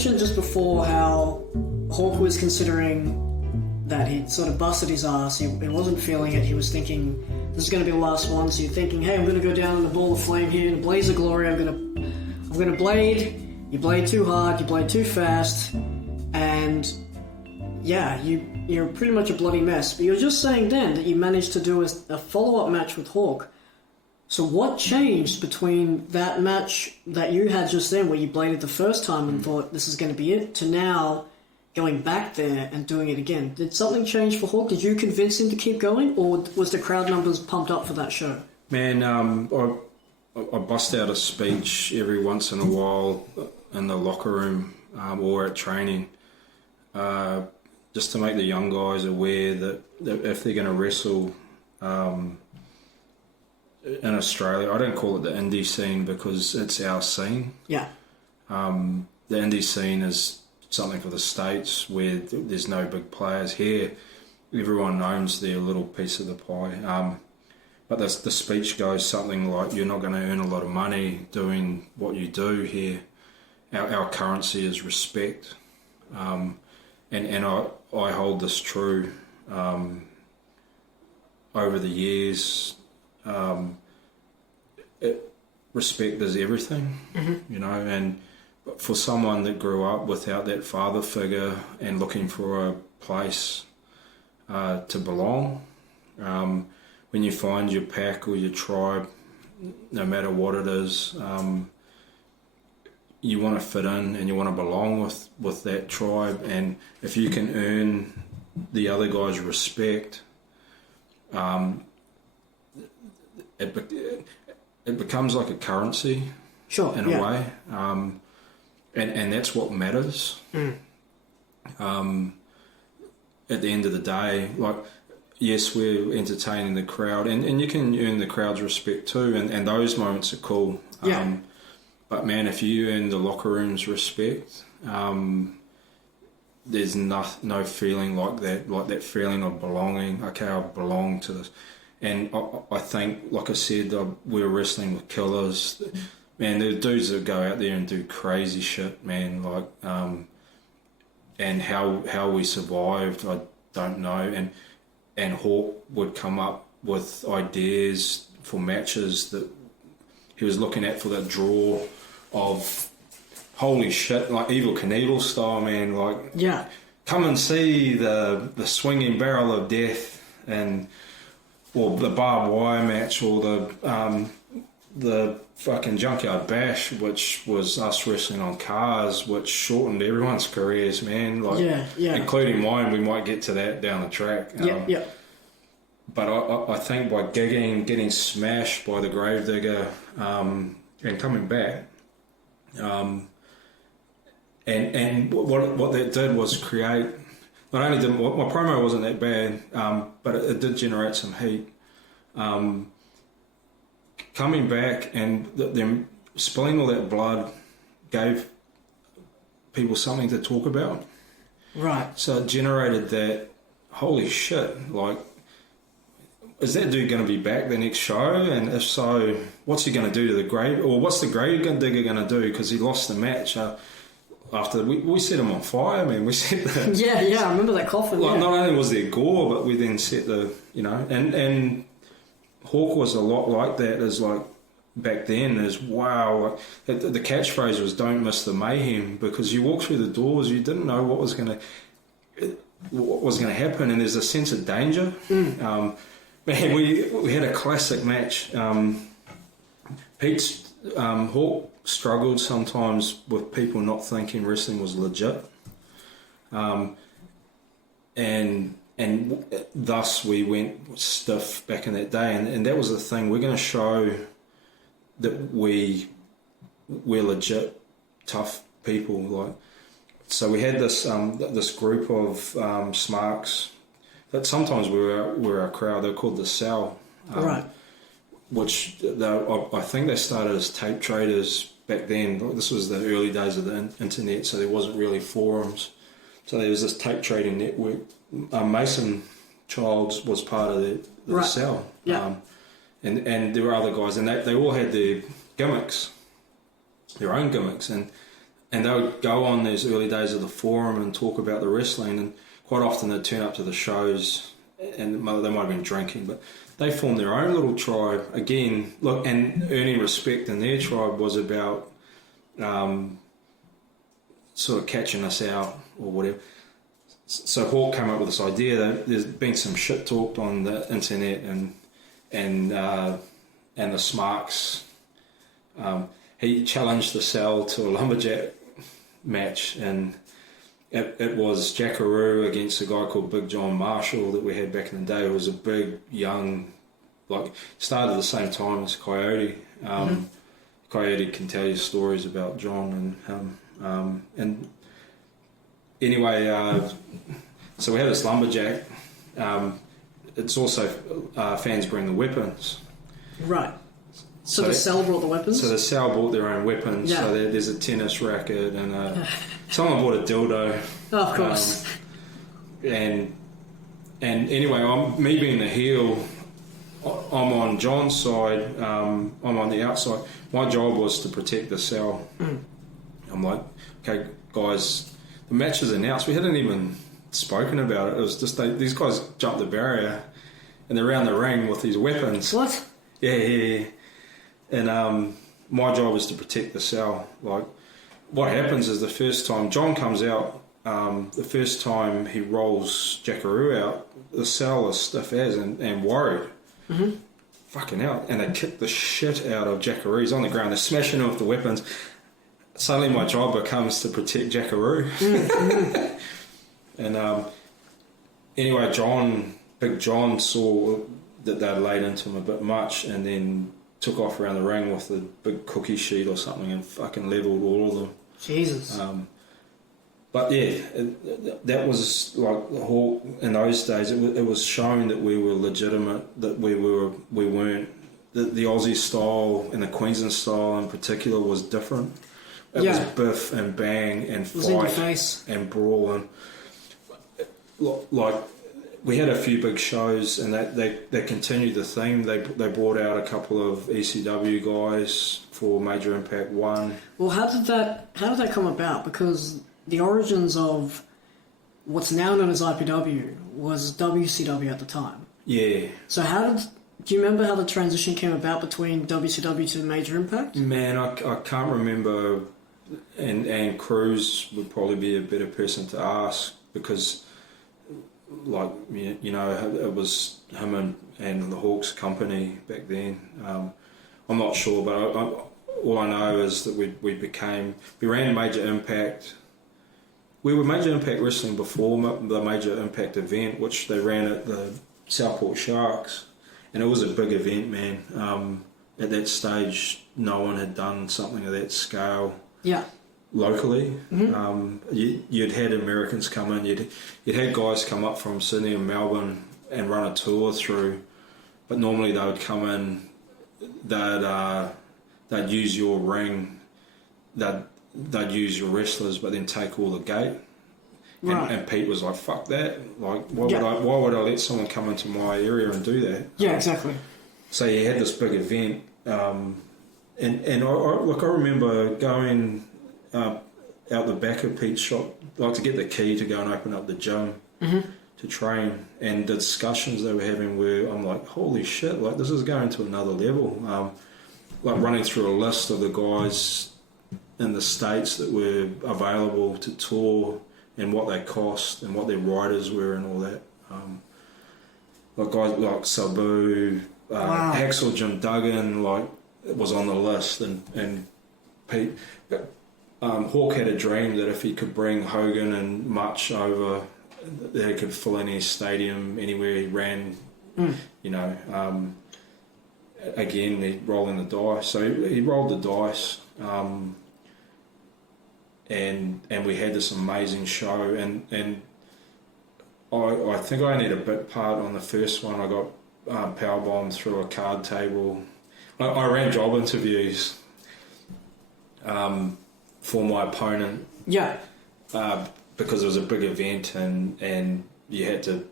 mentioned just before how Hawk was considering that he'd sort of busted his ass. He wasn't feeling it. He was thinking, this is going to be the last one. So you're thinking, hey, I'm going to go down in the ball of flame here, in a blaze of glory. I'm going to blade. You blade too hard. You blade too fast. And yeah, you're pretty much a bloody mess. But you were just saying then that you managed to do a follow-up match with Hawk. So what changed between that match that you had just then, where you bladed the first time and thought this is going to be it, to now going back there and doing it again? Did something change for Hawk? Did you convince him to keep going, or was the crowd numbers pumped up for that show? Man, I bust out a speech every once in a while in the locker room or at training, just to make the young guys aware that if they're going to wrestle in Australia, I don't call it the indie scene because it's our scene. Yeah. The indie scene is something for the States where there's no big players. Here, everyone owns their little piece of the pie. But the speech goes something like, you're not going to earn a lot of money doing what you do here. Our currency is respect. And I hold this true over the years. Respect is everything, you know, and for someone that grew up without that father figure and looking for a place to belong, when you find your pack or your tribe, no matter what it is, you want to fit in and you want to belong with that tribe. And if you can earn the other guy's respect, it becomes like a currency, sure, in a way, and that's what matters. At the end of the day, like, yes, we're entertaining the crowd, and you can earn the crowd's respect too, and those moments are cool. Yeah. But man, if you earn the locker room's respect, there's no feeling like that feeling of belonging. Okay, I belong to this. And I think, like I said, we were wrestling with killers. Man, the dudes that go out there and do crazy shit, man. Like, and how we survived, I don't know. And Hawk would come up with ideas for matches that he was looking at for that draw of, holy shit, like Evel Knievel style, man. Like, yeah, come and see the swinging barrel of death, or the barbed wire match, or the fucking Junkyard Bash, which was us wrestling on cars, which shortened everyone's careers, man. Like, yeah. Including mine. We might get to that down the track. Yeah. But I think by gigging, getting smashed by the gravedigger, and coming back, and what that did was create. Not only did my promo wasn't that bad, but it did generate some heat. Coming back and them spilling all that blood gave people something to talk about. Right. So it generated that, holy shit, like, is that dude going to be back the next show? And if so, what's he going to do to the grave? Or what's the grave digger going to do? Because he lost the match. After we set him on fire, man. We set the... Yeah, I remember that coffin. Like, yeah. Not only was there gore, but we then set the, you know, and Hawk was a lot like that, as like, back then, is wow. Like, the catchphrase was, don't miss the mayhem, because you walk through the doors, you didn't know what was going to happen, and there's a sense of danger. Man, we had a classic match. Hawk struggled sometimes with people not thinking wrestling was legit, and thus we went stiff back in that day, and that was the thing. We're going to show that we're legit tough people. Like, so we had this group of smarks that sometimes were our crowd. They're called the Cell, right. Which I think they started as tape traders back then. This was the early days of the internet, so there wasn't really forums. So there was this tape trading network. Mason Childs was part of the right. Cell. Yeah. And there were other guys, and they all had their gimmicks, their own gimmicks. And and they would go on these early days of the forum and talk about the wrestling, and quite often they'd turn up to the shows and they might have been drinking, but they formed their own little tribe. Again, look, and earning respect in their tribe was about sort of catching us out or whatever. So Hawk came up with this idea that there's been some shit talked on the internet and the Smarks. He challenged the Cell to a lumberjack match, and it was Jackaroo against a guy called Big John Marshall that we had back in the day. It was a big, young, like, started at the same time as Coyote. Coyote can tell you stories about John and him. And anyway, so we had this lumberjack. It's also fans bring the weapons. Right. So the Cell brought the weapons? So the Cell brought their own weapons. Yeah. So there's a tennis racket and someone bought a dildo. Oh, of course. And anyway, me being the heel, I'm on John's side. I'm on the outside. My job was to protect the Cell. I'm like, okay, guys, the match is announced. We hadn't even spoken about it. It was just these guys jumped the barrier and they're around the ring with these weapons. What? Yeah. And my job is to protect the Cell. Like, what happens is the first time John comes out, the first time he rolls Jackaroo out, the Cell is stiff as and worried. Fucking hell. And they kick the shit out of Jackaroo. He's on the ground. They're smashing him with the weapons. Suddenly my job becomes to protect Jackaroo. And anyway, Big John saw that they'd laid into him a bit much and then took off around the ring with a big cookie sheet or something and fucking levelled all of them. Jesus. But yeah, that was like Hawk in those days. It was showing that we were legitimate, that we weren't. The Aussie style and the Queensland style in particular was different. It was biff and bang and fight and brawl and like we had a few big shows and they continued the theme. They brought out a couple of ECW guys for Major Impact 1. Well, how did that come about? Because the origins of what's now known as IPW was WCW at the time. Yeah. So do you remember how the transition came about between WCW to Major Impact? Man, I can't remember, and Cruz would probably be a better person to ask because, like, you know, it was him and the Hawks company back then. I'm not sure, but all I know is that we ran Major Impact. We were Major Impact Wrestling before the Major Impact event, which they ran at the Southport Sharks. And it was a big event, man. At that stage, no one had done something of that scale locally. You'd had Americans come in. You'd had guys come up from Sydney and Melbourne and run a tour through. But normally they would come in, they'd use your ring, they'd use your wrestlers, but then take all the gate. Right. And Pete was like, fuck that. Like, why would I let someone come into my area and do that? Yeah, exactly. So you had this big event. And I remember going out the back of Pete's shop, like to get the key to go and open up the gym to train. And the discussions they were having were, I'm like, holy shit, like this is going to another level. Like running through a list of the guys in the States that were available to tour and what they cost and what their riders were and all that. Like guys like Sabu, Hacksaw Jim Duggan, like it was on the list, and Pete. Hawk had a dream that if he could bring Hogan and Much over, that he could fill any stadium anywhere he ran. You know, again, he rolling the dice. So he rolled the dice. And we had this amazing show, and I think I only had a bit part on the first one. I got powerbombed through a card table. I ran job interviews for my opponent. Yeah. Because it was a big event, and you had to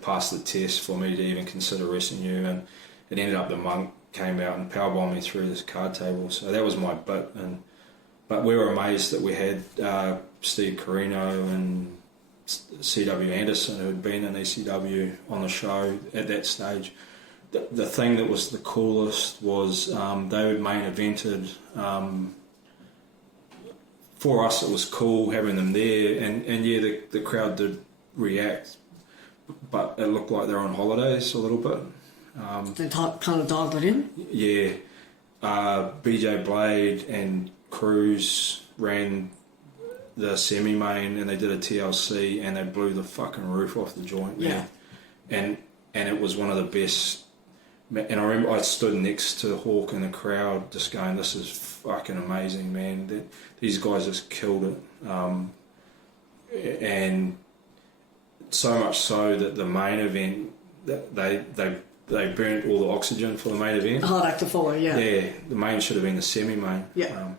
pass the test for me to even consider wrestling you. And it ended up the monk came out and powerbombed me through this card table. So that was my bit, and But we were amazed that we had Steve Carino and C.W. Anderson, who had been in ECW, on the show at that stage. The thing that was the coolest was they were main evented. For us, it was cool having them there, and yeah, the crowd did react, but it looked like they're on holidays a little bit. They kind of dialed it in? Yeah. BJ Blade and Cruz ran the semi-main, and they did a TLC, and they blew the fucking roof off the joint, man. Yeah. And it was one of the best. And I remember I stood next to Hawk in the crowd just going, this is fucking amazing, man. These guys just killed it. And so much so that the main event, they burnt all the oxygen for the main event. Hard act to follow, yeah. Yeah, the main should have been the semi-main. Yeah.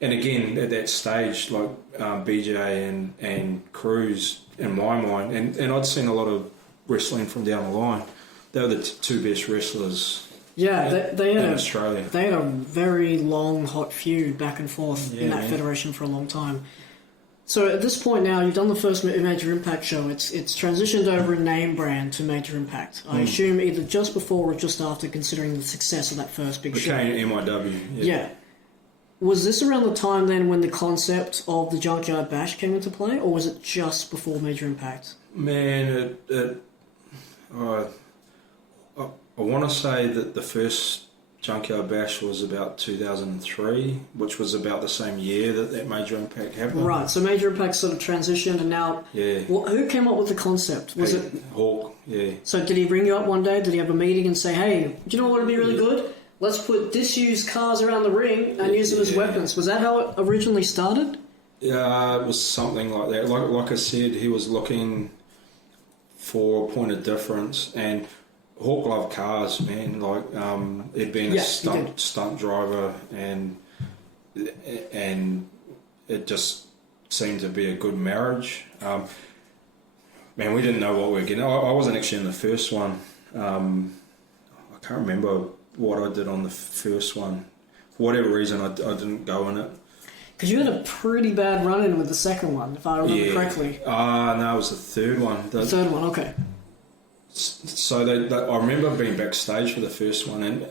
And again, at that stage, like BJ and Cruz, in my mind, and I'd seen a lot of wrestling from down the line, they were the two best wrestlers they had in Australia. They had a very long, hot feud back and forth in that man. federation for a long time. So at this point now, you've done the first Major Impact show. It's transitioned over in name brand to Major Impact. I assume either just before or just after, considering the success of that first big show. Became MIW. Yeah. Was this around the time then when the concept of the Junkyard Bash came into play, or was it just before Major Impact? Man, I want to say that the first Junkyard Bash was about 2003, which was about the same year that Major Impact happened. Right, so Major Impact sort of transitioned, and now... Yeah. Who came up with the concept? Was it Hawk, yeah. So did he ring you up one day? Did he have a meeting and say, hey, do you know what would be really good? Let's put disused cars around the ring and use them as weapons. Was that how it originally started? Yeah, it was something like that. Like I said, he was looking for a point of difference, and Hawk loved cars, man. Like he'd been a stunt driver, and it just seemed to be a good marriage. Man, we didn't know what we were getting. I wasn't actually in the first one. I can't remember what I did on the first one. For whatever reason, I didn't go in it. Because you had a pretty bad run-in with the second one, if I remember correctly. No, it was the third one. The third one, okay. So I remember being backstage for the first one, and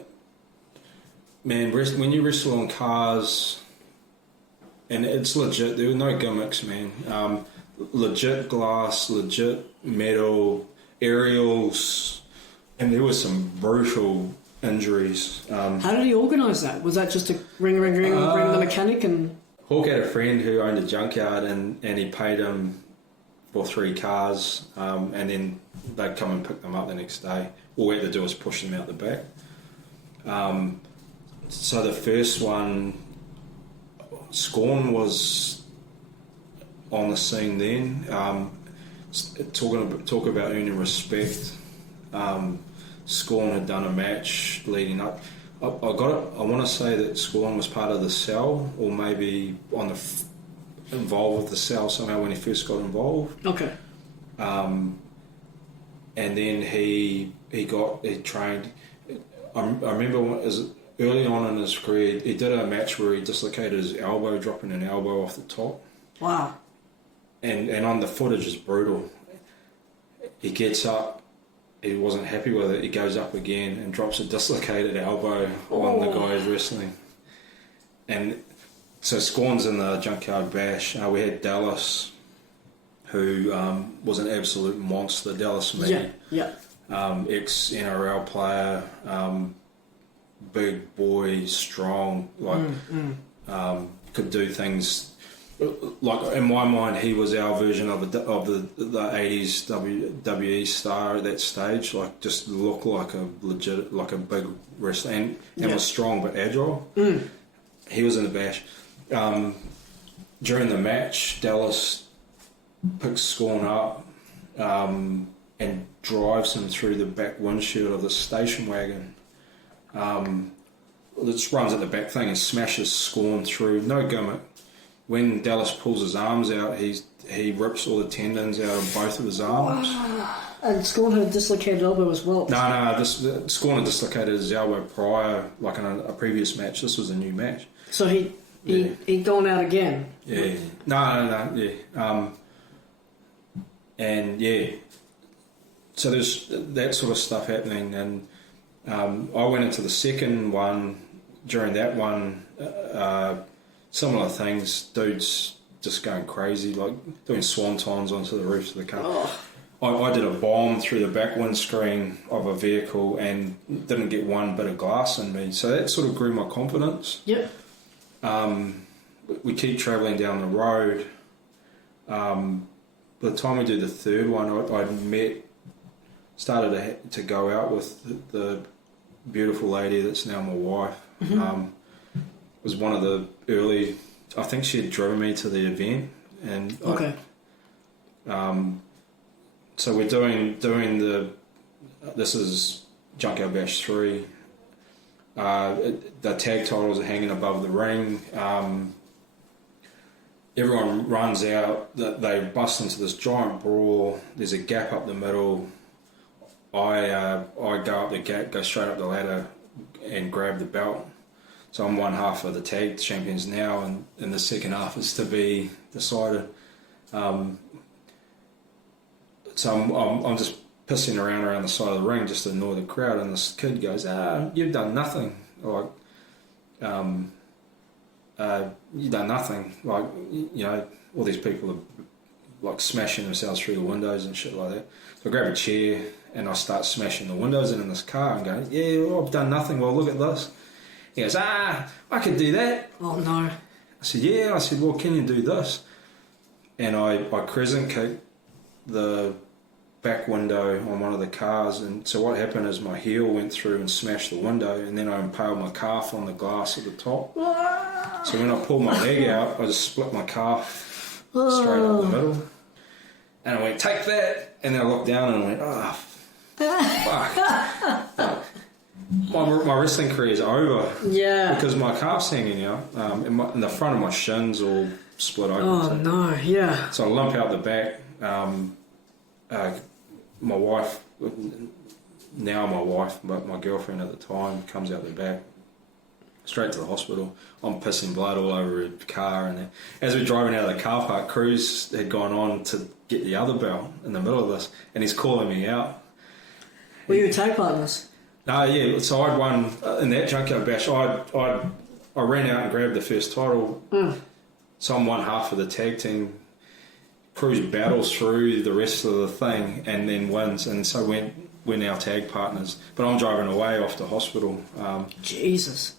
man, when you wrestle on cars, and it's legit, there were no gimmicks, man. Legit glass, legit metal, aerials, and there were some brutal injuries. How did he organise that? Was that just a ring the mechanic? And Hawk had a friend who owned a junkyard, and he paid him for 3 cars, and then they'd come and pick them up the next day. All we had to do was push them out the back. So the first one, Scorn was on the scene then. Talk about earning respect. Scorn had done a match leading up. I want to say that Scorn was part of the cell, or maybe involved with the cell somehow when he first got involved. Okay. And then he trained. I remember early on in his career, he did a match where he dislocated his elbow, dropping an elbow off the top. Wow. And on the footage is brutal. He gets up. He wasn't happy with it. He goes up again and drops a dislocated elbow on the guy who's wrestling. And so Scorn's in the Junkyard Bash. We had Dallas, who was an absolute monster. Dallas Mee, ex-NRL player, big boy, strong, could do things. Like in my mind, he was our version of the 80s WWE star at that stage. Like, just looked like a legit, like a big wrestler, and was strong but agile. He was in the Bash. During the match, Dallas picks Scorn up and drives him through the back windshield of the station wagon. Just runs at the back thing and smashes Scorn through. No gimmick. When Dallas pulls his arms out, he rips all the tendons out of both of his arms. Wow. And Scorn had a dislocated elbow as well. No, Scorn had dislocated his elbow prior, like in a previous match. This was a new match. So He'd gone out again. Yeah. No, yeah. And yeah, so there's that sort of stuff happening, and I went into the second one. During that one, similar things, dudes just going crazy, like doing swantons onto the roofs of the car. Oh. I did a bomb through the back windscreen of a vehicle and didn't get one bit of glass in me, so that sort of grew my confidence. Yep. We keep travelling down the road. By the time we do the third one, I started to go out with the beautiful lady that's now my wife. Mm-hmm. Was one of the early. I think she had driven me to the event, and Okay. So we're doing the. This is Junkyard Bash 3. The tag titles are hanging above the ring. Everyone runs out. They bust into this giant brawl. There's a gap up the middle. I go up the gap, go straight up the ladder, and grab the belt. So I'm one half of the tag champions now, and the second half is to be decided. So I'm just pissing around the side of the ring just to annoy the crowd, and this kid goes, you've done nothing. Like, you've done nothing. Like, you know, all these people are like smashing themselves through the windows and shit like that. So I grab a chair and I start smashing the windows in this car and going, I've done nothing. Well, look at this. He goes, I could do that. Oh no. I said, yeah. I said, well, can you do this? And I crescent kicked the back window on one of the cars, and so what happened is my heel went through and smashed the window, and then I impaled my calf on the glass at the top. So when I pulled my leg out, I just split my calf straight up the middle, and I went, take that, and then I looked down and I went, fuck. My wrestling career is over. Yeah. Because my calf's hanging out, and the front of my shins all split open. Oh no, yeah. So I lump out the back. My wife, now my wife, but my girlfriend at the time, comes out the back, straight to the hospital. I'm pissing blood all over her car, and as we're driving out of the car park, Cruz had gone on to get the other bell in the middle of this, and he's calling me out. Were you tag partners? No, yeah. So I'd won in that Junkyard Bash. I ran out and grabbed the first title. So I'm one half of the tag team. Cruz battles through the rest of the thing and then wins, and so we're now tag partners. But I'm driving away off to hospital. Jesus.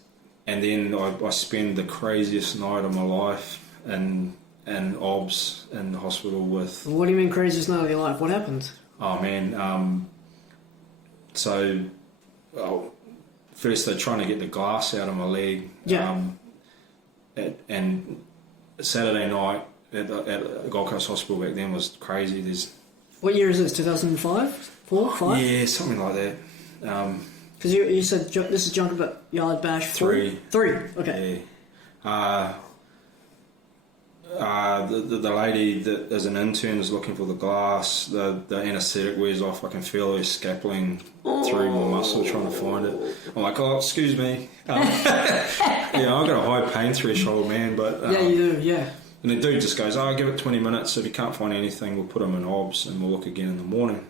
And then I spend the craziest night of my life in OBS in the hospital with. What do you mean craziest night of your life? What happened? Oh man. First they're trying to get the glass out of my leg. Yeah. And Saturday night at the Gold Coast Hospital back then was crazy. What year is this? 2005? 4? 5? Yeah, something like that. Because you said this is Junkyard Bash 3. 3. Okay. Yeah. The lady that as an intern is looking for the glass. The anaesthetic wears off. I can feel her scapuling through my muscle trying to find it. I'm like, excuse me. Yeah, I've got a high pain threshold, man. But Yeah, you do. Yeah. And the dude just goes, give it 20 minutes. If you can't find anything, we'll put him in OBS and we'll look again in the morning.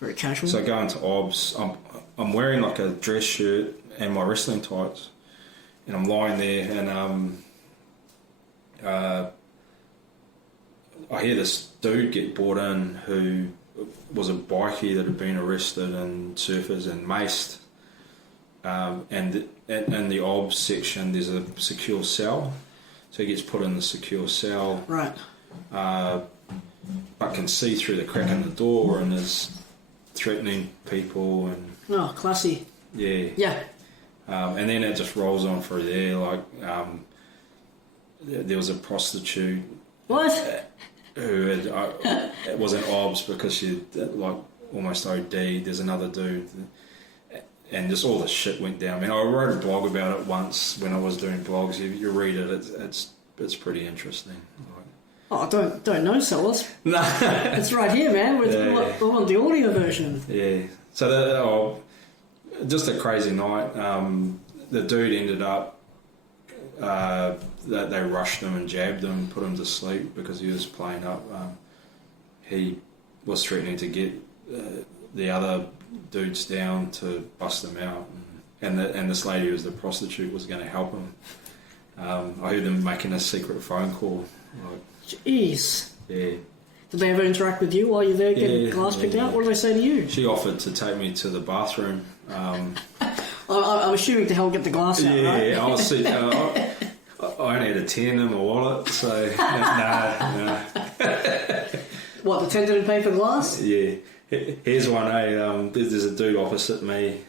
Very casual. So I go into OBS. I'm wearing like a dress shirt and my wrestling tights, and I'm lying there, and I hear this dude get brought in who was a bikie that had been arrested in surfers and maced. And in the OBS section, there's a secure cell. So he gets put in the secure cell. Right. But can see through the crack in the door and is threatening people and. Oh, classy. Yeah. Yeah. And then it just rolls on through there. Like there was a prostitute. What? Who had, it wasn't OBS because she like almost OD'd. There's another dude. And just all the shit went down. I mean, I wrote a blog about it once when I was doing blogs. You read it, it's pretty interesting. Oh, don't know, sellers. No, it's right here, man. I want the audio version. Yeah. So just a crazy night. The dude ended up. they rushed him and jabbed him, put him to sleep because he was playing up. He was threatening to get the other dudes down to bust them out, and this lady who was the prostitute was going to help him. I heard them making a secret phone call. Jeez. Yeah. Did they ever interact with you while you're there getting glass picked out? What did they say to you? She offered to take me to the bathroom. I'm assuming to help get the glass out, right? Yeah, I was sitting. I only had a 10 in my wallet, so no. What, the 10 didn't pay for glass? Yeah. Here's one, there's a dude opposite me.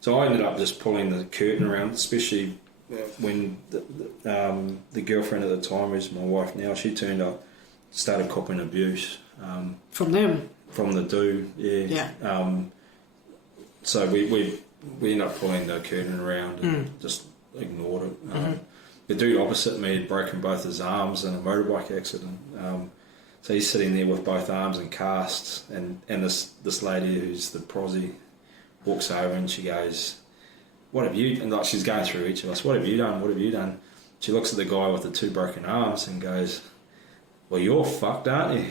So I ended up just pulling the curtain around, especially when the girlfriend at the time, who's my wife now, she turned up, started copping abuse. From them? From the dude, yeah. So we ended up pulling the curtain around and just ignored it. The dude opposite me had broken both his arms in a motorbike accident. So he's sitting there with both arms in casts, and this lady who's the prosy walks over and she goes, "What have you?" And like she's going through each of us. "What have you done? What have you done?" She looks at the guy with the 2 broken arms and goes, "Well, you're fucked, aren't you?"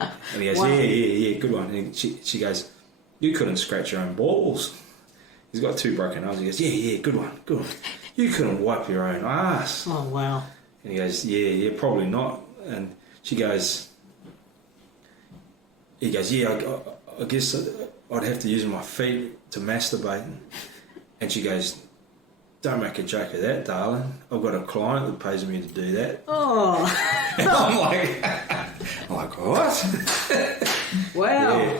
And he goes, Wow. yeah, good one. And she goes, "You couldn't scratch your own balls." He's got 2 broken arms. He goes, yeah, good one. You couldn't wipe your own ass. Oh, wow. And he goes, yeah, probably not. And he goes, yeah, I guess I'd have to use my feet to masturbate. And she goes, "Don't make a joke of that, darling. I've got a client that pays me to do that." Oh. And I'm like, what? Wow. Yeah.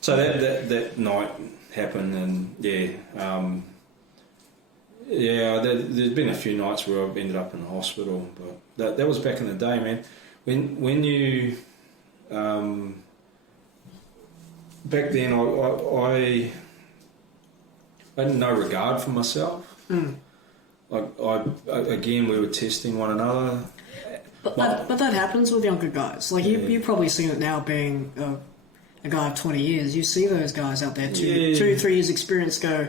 So that night happened, and there's been a few nights where I've ended up in the hospital, but that was back in the day, man. When you back then, I had no regard for myself. Again, we were testing one another. But that happens with younger guys. Like you've probably seen it now, being a guy of 20 years. You see those guys out there, 2-3 years experience, go,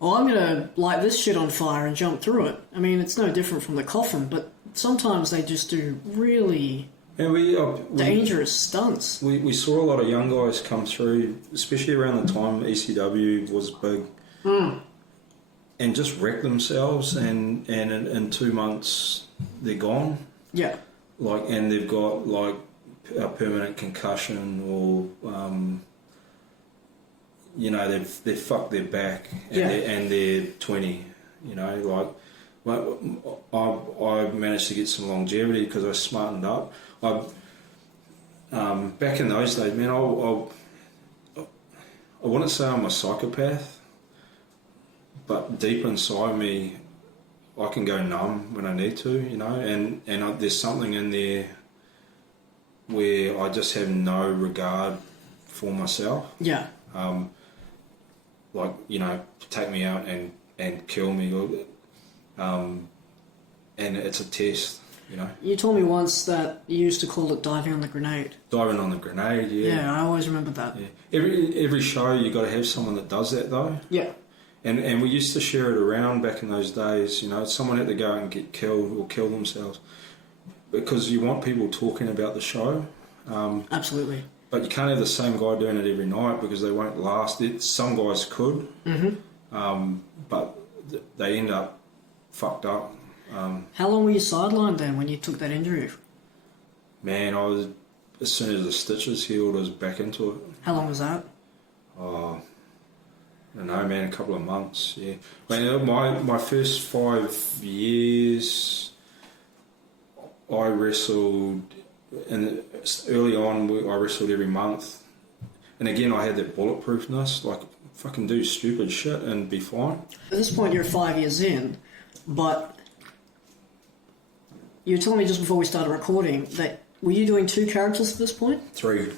"Oh, I'm gonna light this shit on fire and jump through it." I mean, it's no different from the coffin, but sometimes they just do really dangerous stunts. We saw a lot of young guys come through, especially around the time ECW was big, and just wreck themselves, and in 2 months they're gone. Yeah. And they've got like a permanent concussion, or they've fucked their back, and they're 20. I managed to get some longevity because I smartened up. Back in those days, man, I wouldn't say I'm a psychopath, but deep inside me, I can go numb when I need to, and there's something in there where I just have no regard for myself. Yeah. Take me out and kill me, and it's a test, You told me once that you used to call it diving on the grenade. Diving on the grenade, yeah. Yeah, I always remember that. Yeah. Every show you got to have someone that does that though. Yeah. And we used to share it around back in those days. Someone had to go and get killed or kill themselves because you want people talking about the show. Absolutely. But you can't have the same guy doing it every night because they won't last. Some guys could, but they end up fucked up. How long were you sidelined then when you took that injury? Man, as soon as the stitches healed, I was back into it. How long was that? Oh, I don't know, man, a couple of months, yeah. My first 5 years, I wrestled, and early on, I wrestled every month. And again, I had that bulletproofness, like, fucking do stupid shit and be fine. At this point, you're 5 years in, but you were telling me just before we started recording that, were you doing 2 characters at this point? 3.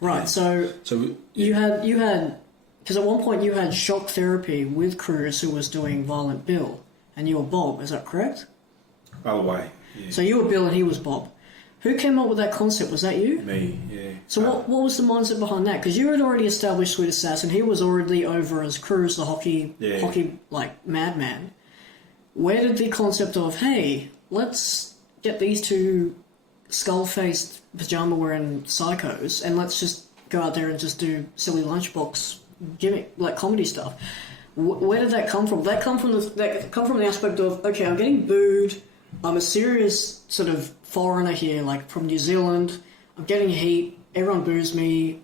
Right, Yeah. So you had, because at one point you had shock therapy with Cruz, who was doing Violent Bill, and you were Bob, is that correct? Other way, yeah. So you were Bill and he was Bob. Who came up with that concept? Was that you? Me, yeah. So what was the mindset behind that? Because you had already established Sweet Assassin. He was already over as Cruz, the hockey like madman. where did the concept of, hey, let's get these two skull-faced, pajama-wearing psychos and let's just go out there and just do silly lunchbox gimmick, like comedy stuff. Where did that come from? That come from the aspect of, okay, I'm getting booed, I'm a serious sort of foreigner here, like from New Zealand, I'm getting heat, everyone boos me,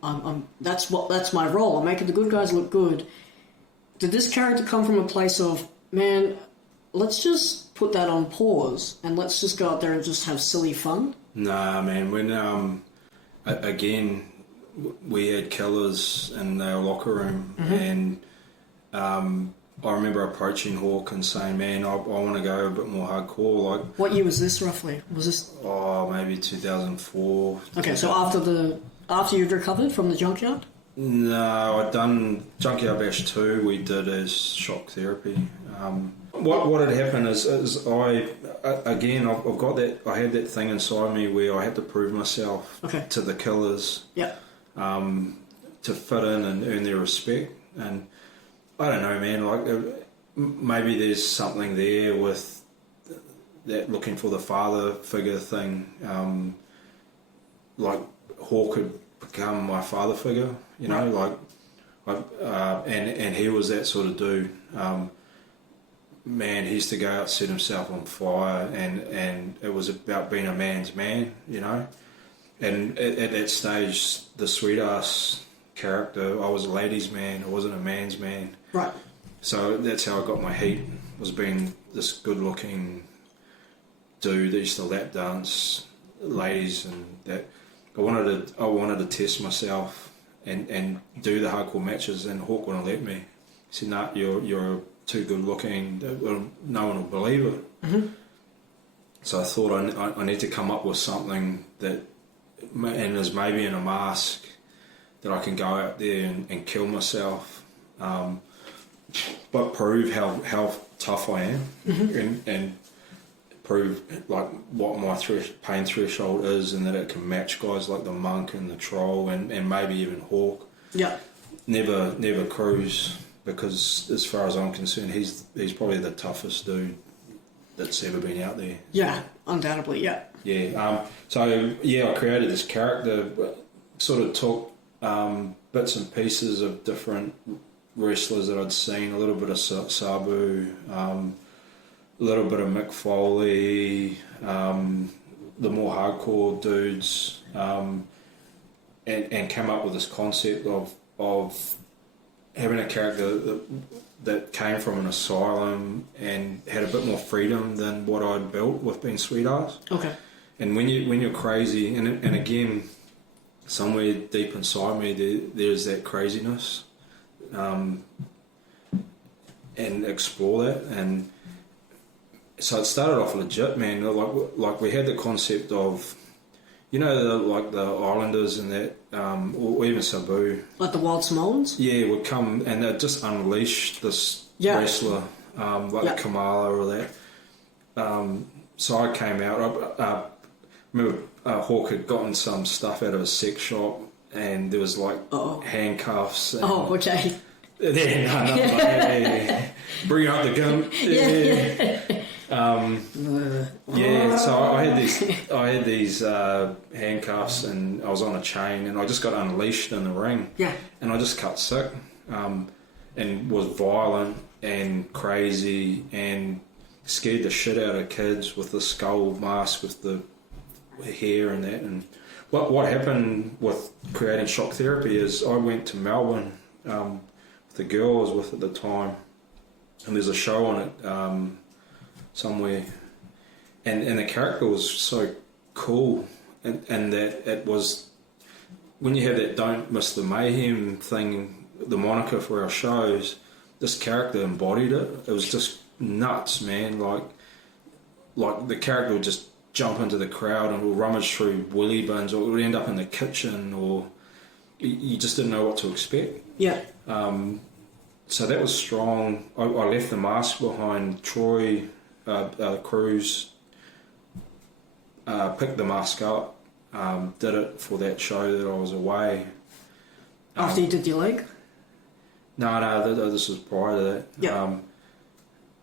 that's my role, I'm making the good guys look good. Did this character come from a place of, man, let's just put that on pause and let's just go out there and just have silly fun? Nah, man, when, again, we had killers in our locker room, and I remember approaching Hawk and saying, man, I want to go a bit more hardcore. Like, what year was this roughly? Was this? Oh, maybe 2004. Okay, so after you'd recovered from the junkyard? No, I'd done Junkyard Bash 2, we did as shock therapy. What had happened is I've got that, I had that thing inside me where I had to prove myself to the killers. Yeah. To fit in and earn their respect. And I don't know, man, like maybe there's something there with that looking for the father figure thing. Like Hawk had become my father figure, you know, like, and he was that sort of dude. Man, he used to go out, set himself on fire, and it was about being a man's man, you know. And at that stage, the sweet ass character, I was a ladies' man, I wasn't a man's man. Right. So that's how I got my heat, was being this good looking dude that used to lap dance ladies, and that I wanted to test myself and do the hardcore matches, and Hawk wouldn't let me. He said, nah, you're too good looking, no one will believe it. So I thought I need to come up with something that, and is maybe in a mask, that I can go out there and kill myself, but prove how tough I am, and prove like what my pain threshold is, and that it can match guys like the Monk and the Troll, and maybe even Hawk. Yeah. Never Cruise, because as far as I'm concerned, he's probably the toughest dude that's ever been out there. Yeah, undoubtedly, yeah. Yeah. So yeah, I created this character, sort of took bits and pieces of different wrestlers that I'd seen, a little bit of Sabu, a little bit of Mick Foley, the more hardcore dudes, and came up with this concept of having a character that came from an asylum and had a bit more freedom than what I'd built with being Sweet Ass. Okay. And when you're crazy, and again, somewhere deep inside me, there's that craziness, and explore that. And so it started off legit, man. Like we had the concept of, you know, the Islanders and that, or even Sabu. Like the Wild Samoans? Yeah, would come and they'd just unleash this wrestler, like Kamala or that. So I came out. I remember Hawk had gotten some stuff out of a sex shop, and there was like handcuffs. And, okay. Yeah, bring up the gun. So I had these handcuffs, and I was on a chain, and I just got unleashed in the ring. Yeah. And I just cut sick, and was violent and crazy and scared the shit out of kids with the skull mask with the hair and that. And what happened with creating shock therapy is I went to Melbourne with the girl I was with at the time, and there's a show on it somewhere, and the character was so cool, and that it was, when you have that Don't Miss the Mayhem thing, the moniker for our shows, this character embodied it. It was just nuts, man. Like the character would just jump into the crowd and will rummage through willy bins, or it would end up in the kitchen, or you just didn't know what to expect. Yeah. So that was strong. I left the mask behind. Troy Cruz picked the mask up, did it for that show that I was away. After you did your leg? No, this was prior to that. Yeah.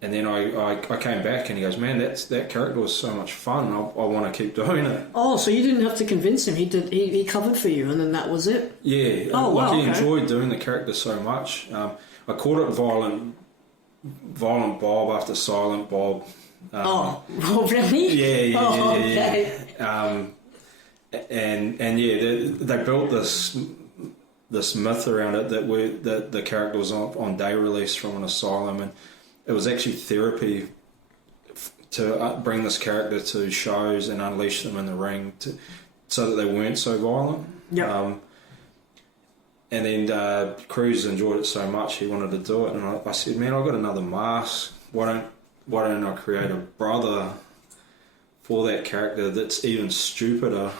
And then I came back and he goes, man, that character was so much fun. I want to keep doing it. Oh, so you didn't have to convince him. He covered for you, and then that was it. Yeah. Oh, wow. He enjoyed doing the character so much. I called it Violent Bob after Silent Bob. Oh, really? Yeah. Okay. And they built this myth around it that the character was on day release from an asylum, and it was actually therapy to bring this character to shows and unleash them in the ring so that they weren't so violent. Yeah. And then Cruz enjoyed it so much he wanted to do it, and I said, man, I've got another mask. Why don't I create a brother for that character that's even stupider?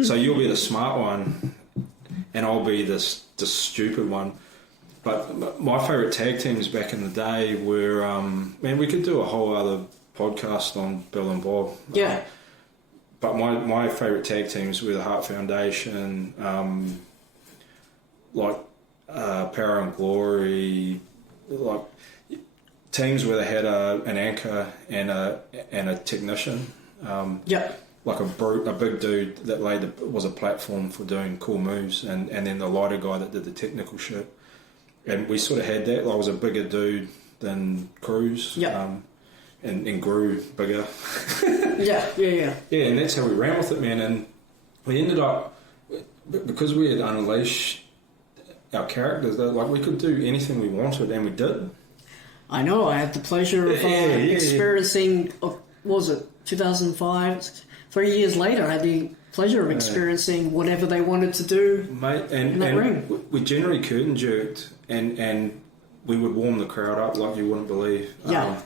So you'll be the smart one, and I'll be the stupid one. But my favourite tag teams back in the day were, man, we could do a whole other podcast on Bill and Bob. Yeah. But my favourite tag teams were the Heart Foundation, Power and Glory, like teams where they had an anchor and a technician. Like a big dude that was a platform for doing cool moves, and then the lighter guy that did the technical shit. And we sort of had that. I was a bigger dude than Cruz. And grew bigger. Yeah. Yeah, and that's how we ran with it, man. And we ended up, because we had unleashed our characters, like we could do anything we wanted, and we did. I know. I had the pleasure of experiencing. What was it? 2005. 3 years later, I had the pleasure of experiencing whatever they wanted to do, mate. And ring. We generally curtain jerked, and we would warm the crowd up like you wouldn't believe. Yeah.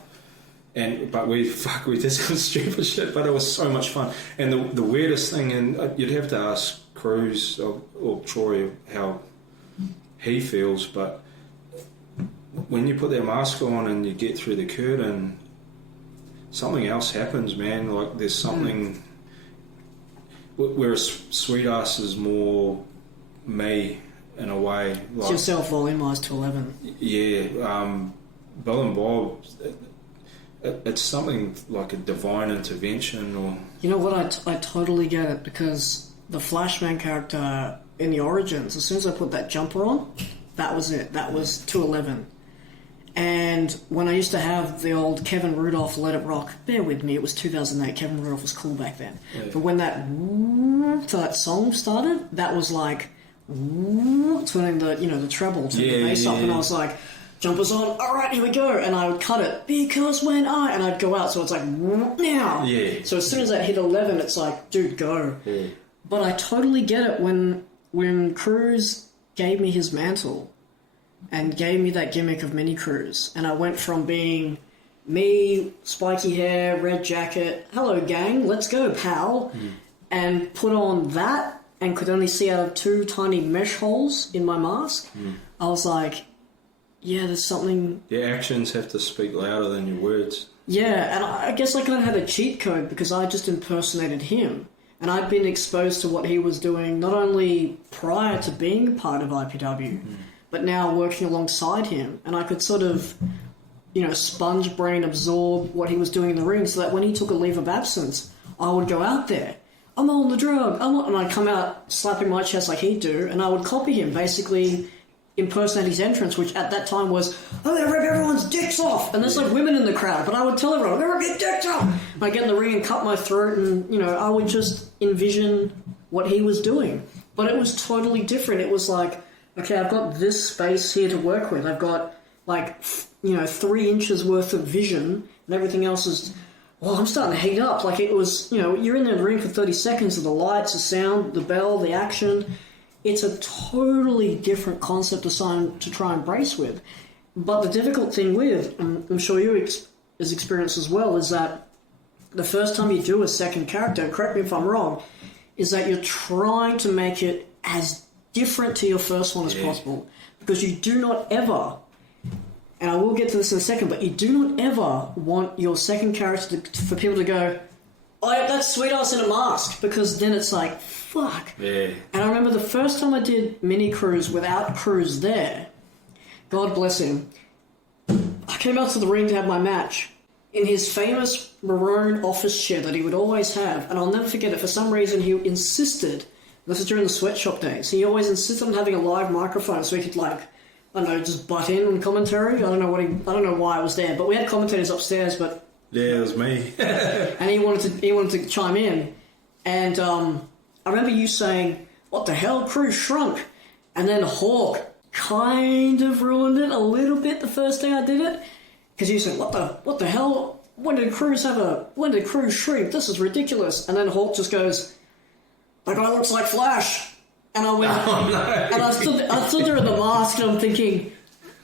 But we did some stupid shit, but it was so much fun. And the weirdest thing, and you'd have to ask Cruz or Troy how he feels, but when you put that mask on and you get through the curtain, something else happens, man. Like there's something. Whereas Sweet Ass is more me in a way. Like, it's yourself volumized to 11. Yeah. Bill and Bob. It's something like a divine intervention, or you know what? I totally get it, because the Flashman character in the Origins, as soon as I put that jumper on, that was it. That was 211. And when I used to have the old Kevin Rudolph Let It Rock, bear with me, it was 2008. Kevin Rudolph was cool back then. Yeah. But when that song started, that was like turning the treble to the bass up, and I was like, jumpers on, all right, here we go. And I would cut it, because and I'd go out, so it's like, now. Yeah. So as soon as that hit 11, it's like, dude, go. Yeah. But I totally get it when Cruz gave me his mantle and gave me that gimmick of Mini Cruz, and I went from being me, spiky hair, red jacket, hello gang, let's go pal, and put on that and could only see out of 2 tiny mesh holes in my mask. I was like, yeah, there's something... Your actions have to speak louder than your words. Yeah, and I guess I kind of had a cheat code, because I just impersonated him. And I'd been exposed to what he was doing not only prior to being part of IPW, but now working alongside him. And I could sort of, sponge brain absorb what he was doing in the ring, so that when he took a leave of absence, I would go out there. I'm on the drug. And I'd come out slapping my chest like he'd do, and I would copy him, basically impersonate his entrance, which at that time was, I'm going to rip everyone's dicks off. And there's like women in the crowd, but I would tell everyone, I'm going to rip your dicks off. And I'd get in the ring and cut my throat, and, I would just envision what he was doing. But it was totally different. It was like, okay, I've got this space here to work with. I've got 3 inches worth of vision, and everything else is, I'm starting to heat up. Like it was, you're in the ring for 30 seconds of the lights, the sound, the bell, the action. It's a totally different concept to try and brace with. But the difficult thing with, and I'm sure you has experienced as well, is that the first time you do a second character, correct me if I'm wrong, is that you're trying to make it as different to your first one as possible. Because you do not ever, and I will get to this in a second, but you do not ever want your second character for people to go, oh, that's Sweet Ass in a mask, because then it's like, fuck. Yeah. And I remember the first time I did Mini Cruz without Cruz there, God bless him, I came out to the ring to have my match in his famous maroon office chair that he would always have, and I'll never forget it. For some reason, he insisted. This is during the sweatshop days. He always insisted on having a live microphone so he could, like, I don't know, just butt in on commentary. I don't know why it was there, but we had commentators upstairs. But yeah, it was me. And he wanted to chime in, and I remember you saying, "What the hell, Crew shrunk," and then Hawk kind of ruined it a little bit the first day I did it, because you said, "What the hell? When did Crew shrink? This is ridiculous." And then Hawk just goes, "That guy looks like Flash." And I went, oh, no. And I stood there at the mask, and I'm thinking,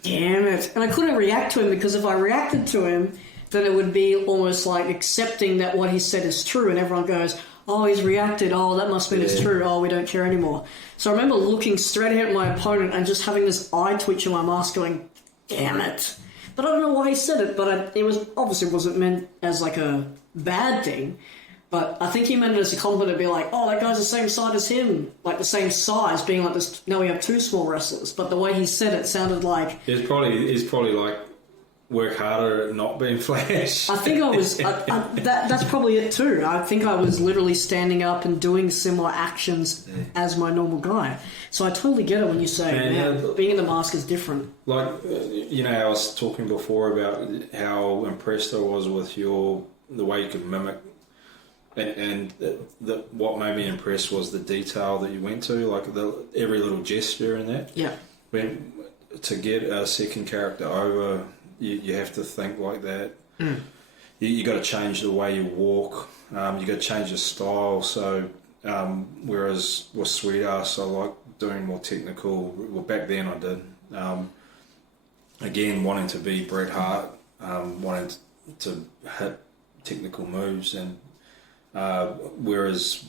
damn it. And I couldn't react to him, because if I reacted to him, then it would be almost like accepting that what he said is true, and everyone goes, "Oh, he's reacted. Oh, that must mean it's true. Oh, we don't care anymore." So I remember looking straight ahead at my opponent and just having this eye twitch in my mask going, damn it. But I don't know why he said it, but it was obviously wasn't meant as like a bad thing. But I think he meant it as a compliment to be like, "Oh, that guy's the same size as him." Like the same size, being like this. Now we have two small wrestlers. But the way he said it sounded like... He's probably like, work harder at not being Flash. I think I was... that's probably it too. I think I was literally standing up and doing similar actions as my normal guy. So I totally get it when you say, man, being in the mask is different. Like, I was talking before about how impressed I was with the way you could mimic. And what made me impressed was the detail that you went to, like every little gesture in that. Yeah. To get a second character over, you have to think like that. Mm. You got to change the way you walk. You got to change your style. So whereas with Sweet Ass, I like doing more technical. Well, back then I did. Again, wanting to be Bret Hart, wanting to hit technical moves, and whereas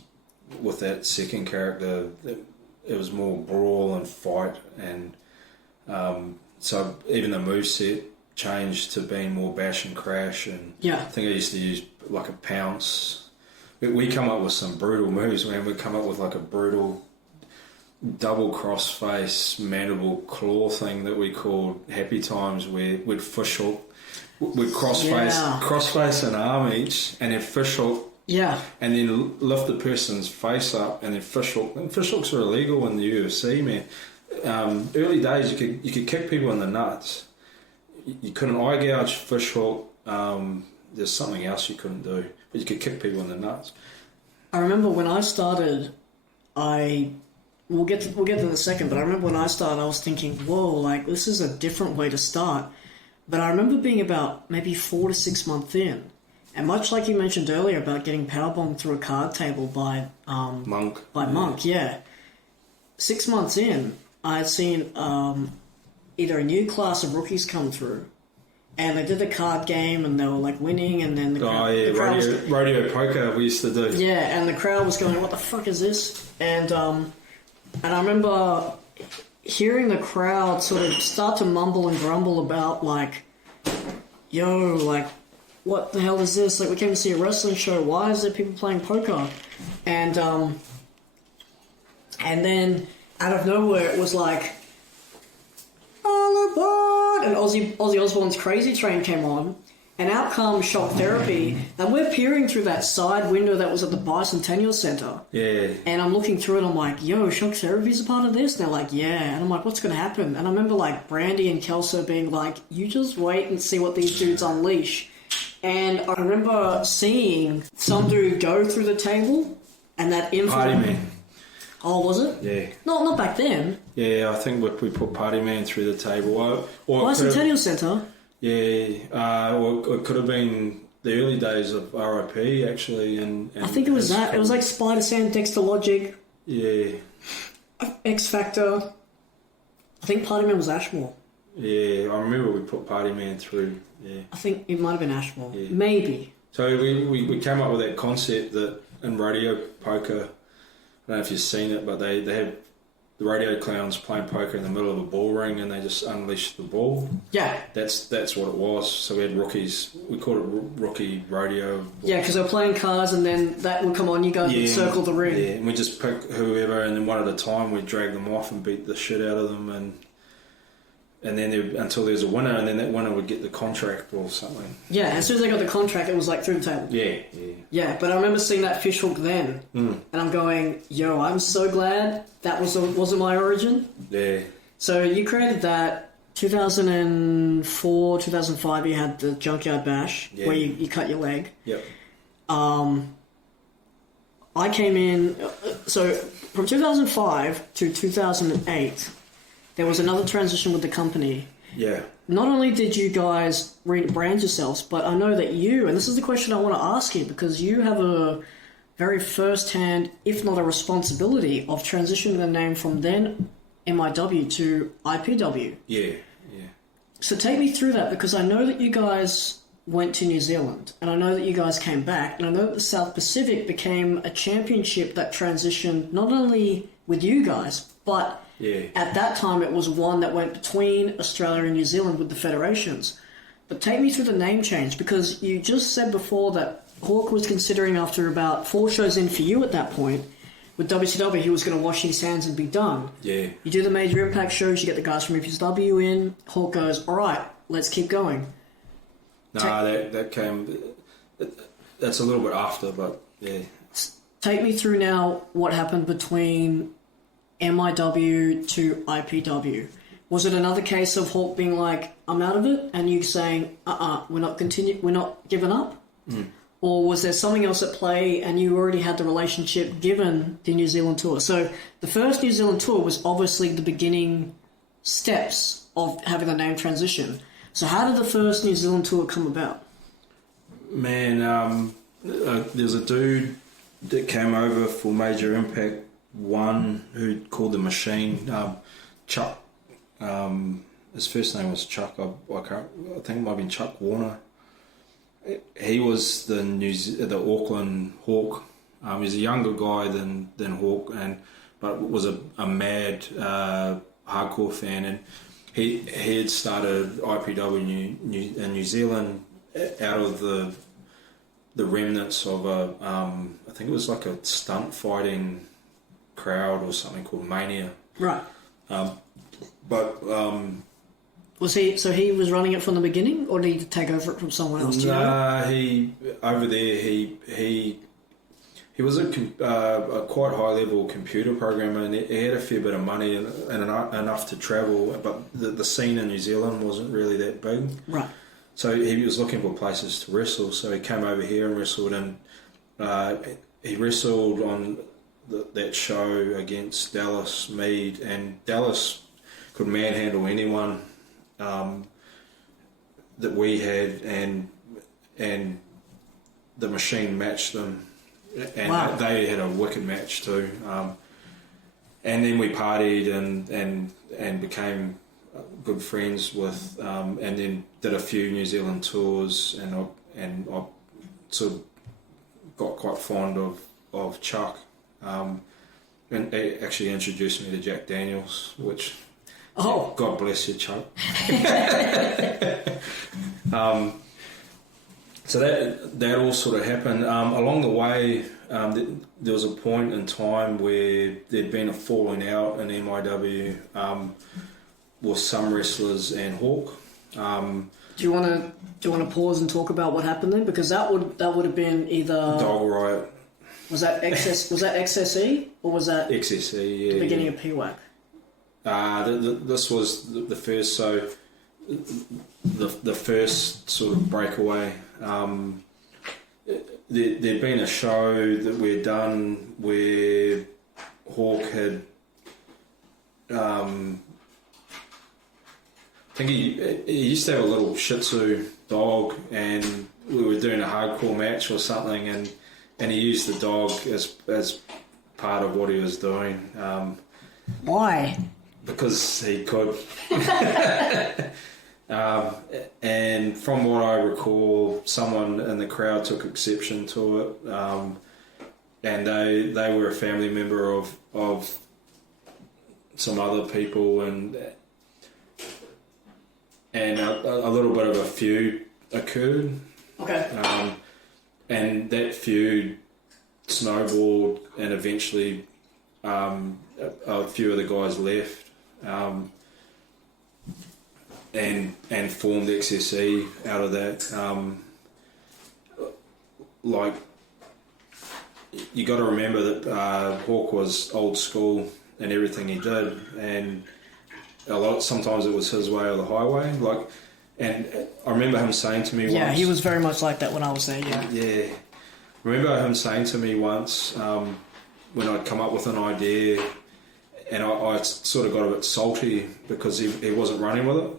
with that second character, it was more brawl and fight, and so even the moveset changed to being more bash and crash, and I think I used to use like a pounce. We come up with some brutal moves, man. We come up with like a brutal double crossface mandible claw thing that we called Happy Times, where we'd fish hook, we'd crossface an arm each, and then fish hook. Yeah, and then lift the person's face up, and then fish hook. And fish hooks are illegal in the UFC, man. Early days, you could kick people in the nuts. You couldn't eye gouge, fish hook. There's something else you couldn't do, but you could kick people in the nuts. I remember when I started, we'll get to it in a second. But I remember when I started, I was thinking, whoa, like this is a different way to start. But I remember being about maybe 4 to 6 months in. And much like you mentioned earlier about getting powerbombed through a card table by Monk. Monk, yeah. 6 months in, I had seen either a new class of rookies come through, and they did the card game, and they were like winning, and then the crowd rodeo poker we used to do. Yeah, and the crowd was going, "What the fuck is this?" And I remember hearing the crowd sort of start to mumble and grumble about like, "Yo, like, what the hell is this? Like, we came to see a wrestling show. Why is there people playing poker?" And then out of nowhere, it was like, "All aboard!" And Ozzy Osbourne's Crazy Train came on, and out comes Shock Therapy, and we're peering through that side window that was at the Bicentennial Centre. Yeah. And I'm looking through it, and I'm like, "Yo, Shock Therapy's a part of this?" And they're like, "Yeah." And I'm like, "What's going to happen?" And I remember like Brandy and Kelso being like, "You just wait and see what these dudes unleash." And I remember seeing some dude go through the table, and that Party Man. Oh, was it? Yeah. Not back then. Yeah, I think we put Party Man through the table. Bicentennial Centre? Yeah, or it could have been the early days of RIP, actually. And I think it was that. It was like Spider-Sam, Dexter Logic. Yeah. X Factor. I think Party Man was Ashmore. Yeah, I remember we put Party Man through. Yeah. I think it might have been Ashmore. Yeah. Maybe. So we came up with that concept that in rodeo poker, I don't know if you've seen it, but they had the rodeo clowns playing poker in the middle of a bull ring, and they just unleashed the bull. Yeah. That's what it was. So we had rookies. We called it rookie rodeo. Yeah, because they were playing cards, and then that would come on. You guys would circle the ring. Yeah, and we just pick whoever, and then one at a time we'd drag them off and beat the shit out of them, and and then until there's a winner, and then that winner would get the contract or something. Yeah, as soon as they got the contract, it was like through the table. Yeah. Yeah, but I remember seeing that fishhook then, and I'm going, yo, I'm so glad that wasn't my origin. Yeah. So you created that 2004, 2005. You had the Junkyard Bash where you cut your leg. Yep. I came in. So from 2005 to 2008, there was another transition with the company. Yeah. Not only did you guys rebrand yourselves, but I know that you, and this is the question I want to ask you, because you have a very first-hand, if not a responsibility, of transitioning the name from then MIW to IPW. Yeah. So take me through that, because I know that you guys went to New Zealand, and I know that you guys came back, and I know that the South Pacific became a championship that transitioned not only with you guys, but at that time it was one that went between Australia and New Zealand with the federations. But take me through the name change, because you just said before that Hawk was considering, after about 4 shows in for you at that point, with WCW, he was going to wash his hands and be done. Yeah. You do the major impact shows, you get the guys from FSW in, Hawk goes, all right, let's keep going. That came... That's a little bit after, but yeah. Take me through now what happened between MIW to IPW. Was it another case of Hawk being like, I'm out of it, and you saying, we're not giving up? Or was there something else at play and you already had the relationship given the New Zealand tour? So the first New Zealand tour was obviously the beginning steps of having the name transition. So how did the first New Zealand tour come about? Man, there's a dude that came over for Major Impact 1 who called the Machine, Chuck. His first name was Chuck. I think it might have been Chuck Warner. He was the Auckland Hawk. He's a younger guy than Hawk, but was a mad hardcore fan, and he had started IPW in New Zealand out of the remnants of I think it was like a stunt fighting crowd or something called Mania. Right. Was he was running it from the beginning, or did he take over it from someone else? He over there. He was a quite high level computer programmer, and he had a fair bit of money and enough to travel. But the scene in New Zealand wasn't really that big, right? So he was looking for places to wrestle. So he came over here and wrestled, and he wrestled on that show against Dallas Mead, and Dallas could manhandle anyone that we had, and the Machine matched them, and they had a wicked match too. And then we partied and became good friends with, and then did a few New Zealand tours, and I sort of got quite fond of Chuck, and he actually introduced me to Jack Daniels, which. Oh, God bless you, Chuck. So that all sort of happened. Along the way, there was a point in time where there'd been a falling out in MIW with some wrestlers and Hawk. Do you want to pause and talk about what happened then? Because that would have been either Dog Riot. Was that XSE or was that XSE? Yeah. The beginning of PWAQ. This was the first, so the first sort of breakaway. There'd been a show that we'd done where Hawk had, I think he used to have a little Shih Tzu dog, and we were doing a hardcore match or something, and he used the dog as part of what he was doing. Why? Because he could. And from what I recall, someone in the crowd took exception to it, and they were a family member of some other people, and a little bit of a feud occurred. Okay. And that feud snowballed, and eventually a few of the guys left. and formed XSE out of that. Like, you got to remember that Hawk was old school in everything he did, and sometimes it was his way or the highway. Like, and I remember him saying to me once. Yeah, he was very much like that when I was there. Yeah. Yeah. I remember him saying to me once when I'd come up with an idea, and I sort of got a bit salty because he wasn't running with it.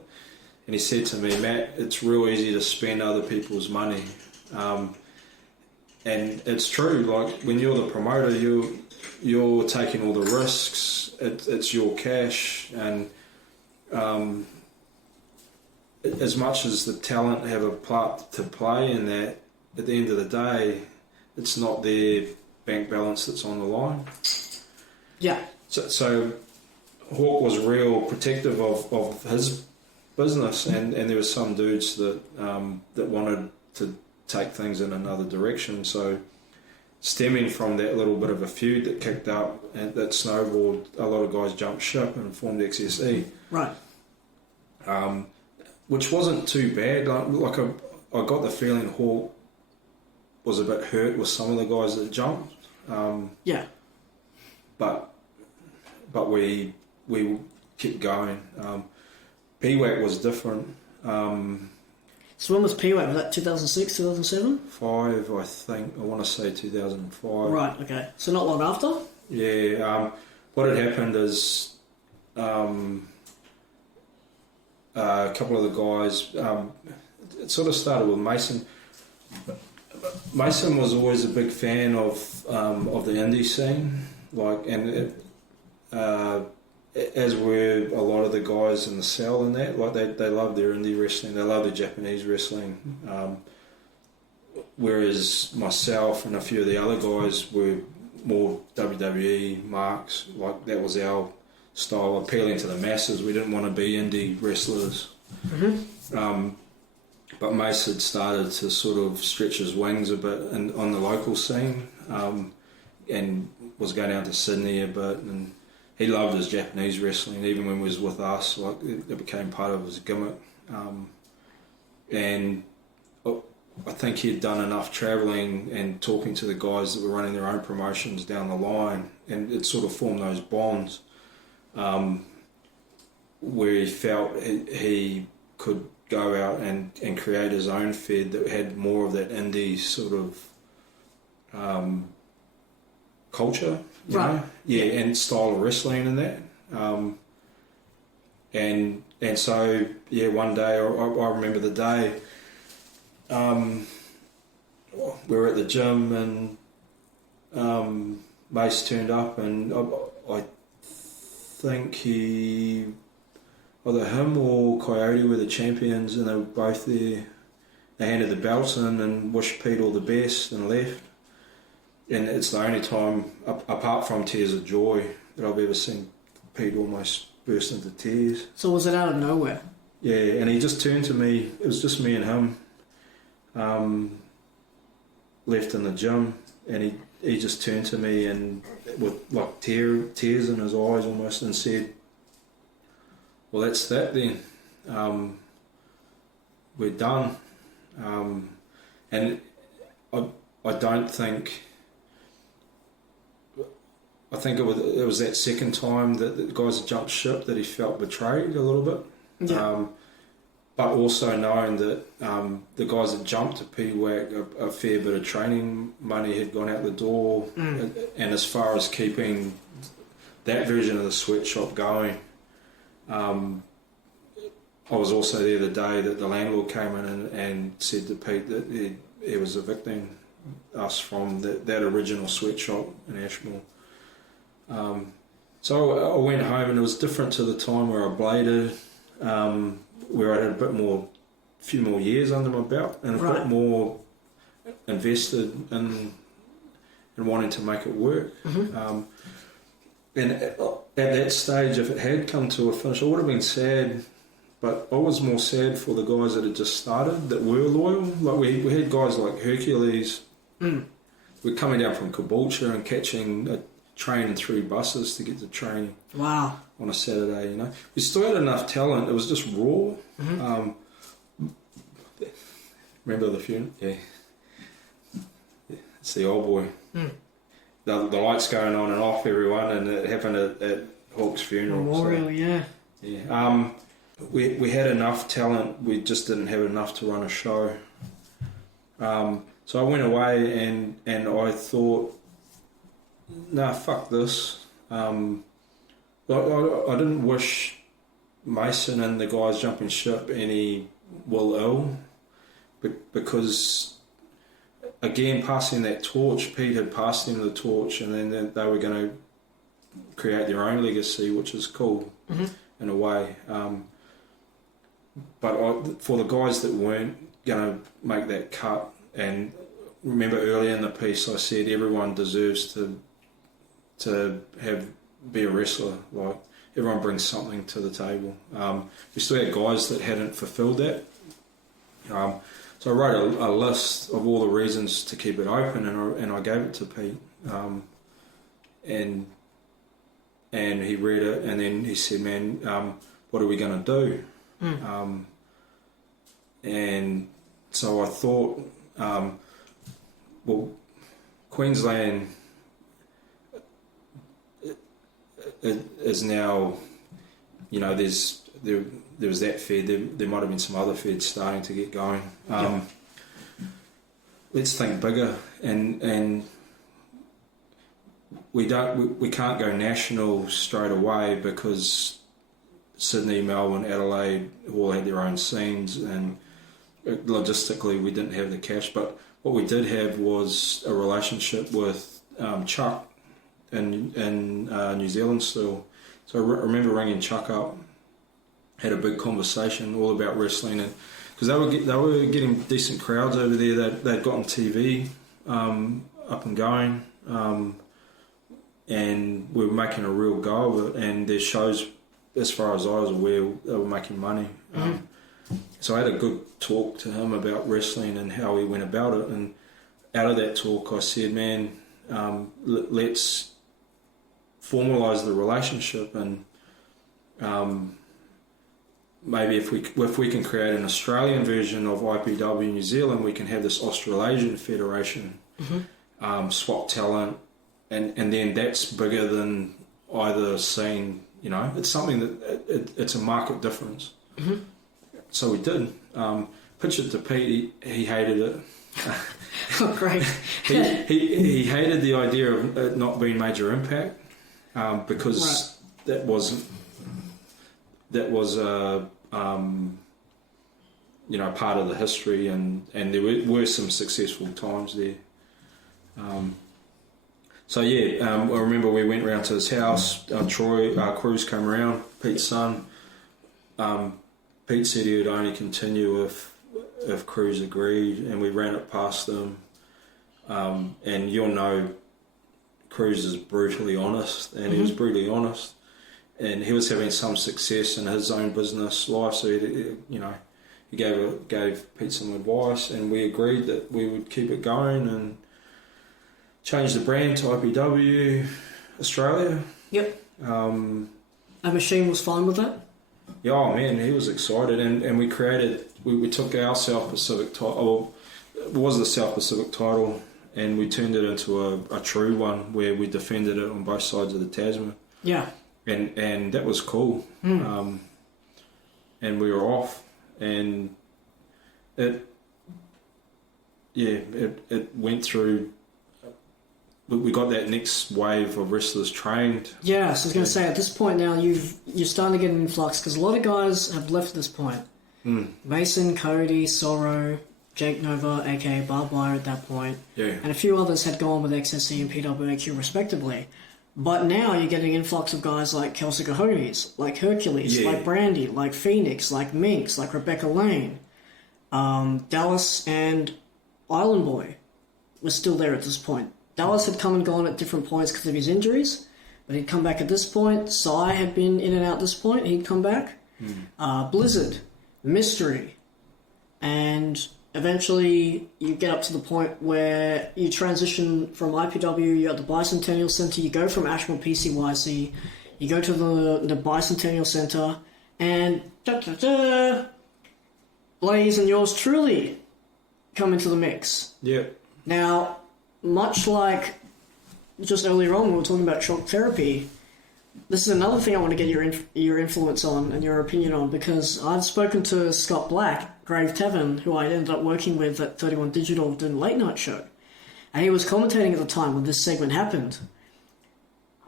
And he said to me, "Matt, it's real easy to spend other people's money." And it's true, like when you're the promoter, you're taking all the risks, it's your cash, and as much as the talent have a part to play in that, at the end of the day, it's not their bank balance that's on the line. Yeah. So Hawk was real protective of his business, and there were some dudes that wanted to take things in another direction. So stemming from that little bit of a feud that kicked up and that snowballed, a lot of guys jumped ship and formed XSE. Right. Which wasn't too bad. Like I got the feeling Hawk was a bit hurt with some of the guys that jumped. Yeah. But we kept going. PWAQ was different. So when was PWAQ? Was that 2006, 2007? 5, I think. I want to say 2005. Right, okay. So not long after? Yeah. What had happened is a couple of the guys, it sort of started with Mason. Mason was always a big fan of the indie scene, as were a lot of the guys in the cell and that. Like they love their indie wrestling, they love their Japanese wrestling. Whereas myself and a few of the other guys were more WWE marks. Like that was our style, appealing to the masses. We didn't want to be indie wrestlers. Mm-hmm. But Mace had started to sort of stretch his wings a bit on the local scene, and was going down to Sydney a bit, and he loved his Japanese wrestling. Even when he was with us, like it became part of his gimmick. And I think he'd done enough travelling and talking to the guys that were running their own promotions down the line, and it sort of formed those bonds where he felt he could go out and create his own fed that had more of that indie sort of culture, you know? Yeah, and style of wrestling and that. And so, yeah, one day, I remember the day, we were at the gym and Mace turned up, and I think either him or Coyote were the champions, and they were both there. They handed the belts in and wished Pete all the best and left. And it's the only time, apart from tears of joy, that I've ever seen Pete almost burst into tears. So was it out of nowhere? Yeah, and he just turned to me. It was just me and him, left in the gym, and he just turned to me and with like tears in his eyes almost, and said, "Well, that's that then. We're done." And I don't think. I think it was that second time that the guys had jumped ship that he felt betrayed a little bit. Yeah. But also knowing that the guys that jumped to PWAQ, a fair bit of training money had gone out the door, and as far as keeping that version of the sweatshop going, I was also there the day that the landlord came in and said to Pete that he was evicting us from that original sweatshop in Ashmore. So I went home, and it was different to the time where I bladed, where I had a few more years under my belt, and a bit more invested in wanting to make it work. Mm-hmm. And at that stage, if it had come to a finish, I would have been sad, but I was more sad for the guys that had just started, that were loyal. Like we had guys like Hercules, we're coming down from Caboolture and catching training 3 buses to get to training. Wow. On a Saturday, you know. We still had enough talent. It was just raw. Remember the funeral? Yeah. It's the old boy. The lights going on and off, everyone, and it happened at Hawke's funeral. Memorial, yeah. Yeah. We had enough talent. We just didn't have enough to run a show. So I went away and I thought, nah, fuck this. I didn't wish Mason and the guys jumping ship any ill, because again, passing that torch, Pete had passed them the torch, and then they were going to create their own legacy, which is cool in a way. But for the guys that weren't going to make that cut, and remember earlier in the piece I said everyone deserves to be a wrestler. Like, everyone brings something to the table. We still had guys that hadn't fulfilled that. So I wrote a list of all the reasons to keep it open, and I gave it to Pete. And he read it, and then he said, man, what are we going to do? And so I thought, well, Queensland is now, you know, there was that fed, there might have been some other feds starting to get going. Let's think bigger, and we can't go national straight away, because Sydney, Melbourne, Adelaide all had their own scenes, and logistically we didn't have the cash. But what we did have was a relationship with Chuck in New Zealand still. So I remember ringing Chuck up, had a big conversation all about wrestling, and because they were getting decent crowds over there. They'd gotten TV up and going, and we were making a real go of it. And their shows, as far as I was aware, they were making money. So I had a good talk to him about wrestling and how he went about it. And out of that talk, I said, man, let's formalise the relationship, and maybe if we can create an Australian version of IPW New Zealand, we can have this Australasian Federation, swap talent, and then that's bigger than either scene. You know, it's something that it's a market difference. So we did. Pitched it to Pete. He hated it. Oh, great. he hated the idea of it not being major impact, because that was you know, part of the history, and there were some successful times there. So yeah, I remember we went round to his house. Troy Cruz came around, Pete's son. Pete said he would only continue if Cruz agreed, and we ran it past them. And you'll know, Cruz is brutally honest, and he was brutally honest. And he was having some success in his own business life, so he gave Pete some advice, and we agreed that we would keep it going and change the brand to IPW Australia. Yep. And Machine was fine with that? Yeah, oh man, he was excited, and we created, we took our South Pacific title, it was the South Pacific title, and we turned it into a true one where we defended it on both sides of the Tasman. Yeah. And that was cool. And we were off, and it went through. We got that next wave of wrestlers trained. Yeah, so I was going to say, at this point now, you're starting to get an influx, because a lot of guys have left at this point. Mason, Cody, Sorrow, Jake Nova, aka Barbed Wire at that point, and a few others had gone with XSE and PWAQ respectively. But now you're getting an influx of guys like Kelsey Cahones, like Hercules, like Brandy, like Phoenix, like Minx, like Rebecca Lane. Dallas and Island Boy was still there at this point. Dallas had come and gone at different points because of his injuries, but he'd come back at this point. Sai had been in and out at this point, he'd come back. Blizzard, Mystery, and eventually you get up to the point where you transition from IPW, you're at the Bicentennial Centre, you go from Ashmore PCYC, you go to the Bicentennial Centre, and Blaze and yours truly come into the mix. Yeah. Now, much like just earlier on when we were talking about shock therapy, this is another thing I want to get your influence on and your opinion on, because I've spoken to Scott Black, Grave Tevin, who I ended up working with at 31 Digital doing a late night show, and he was commentating at the time when this segment happened.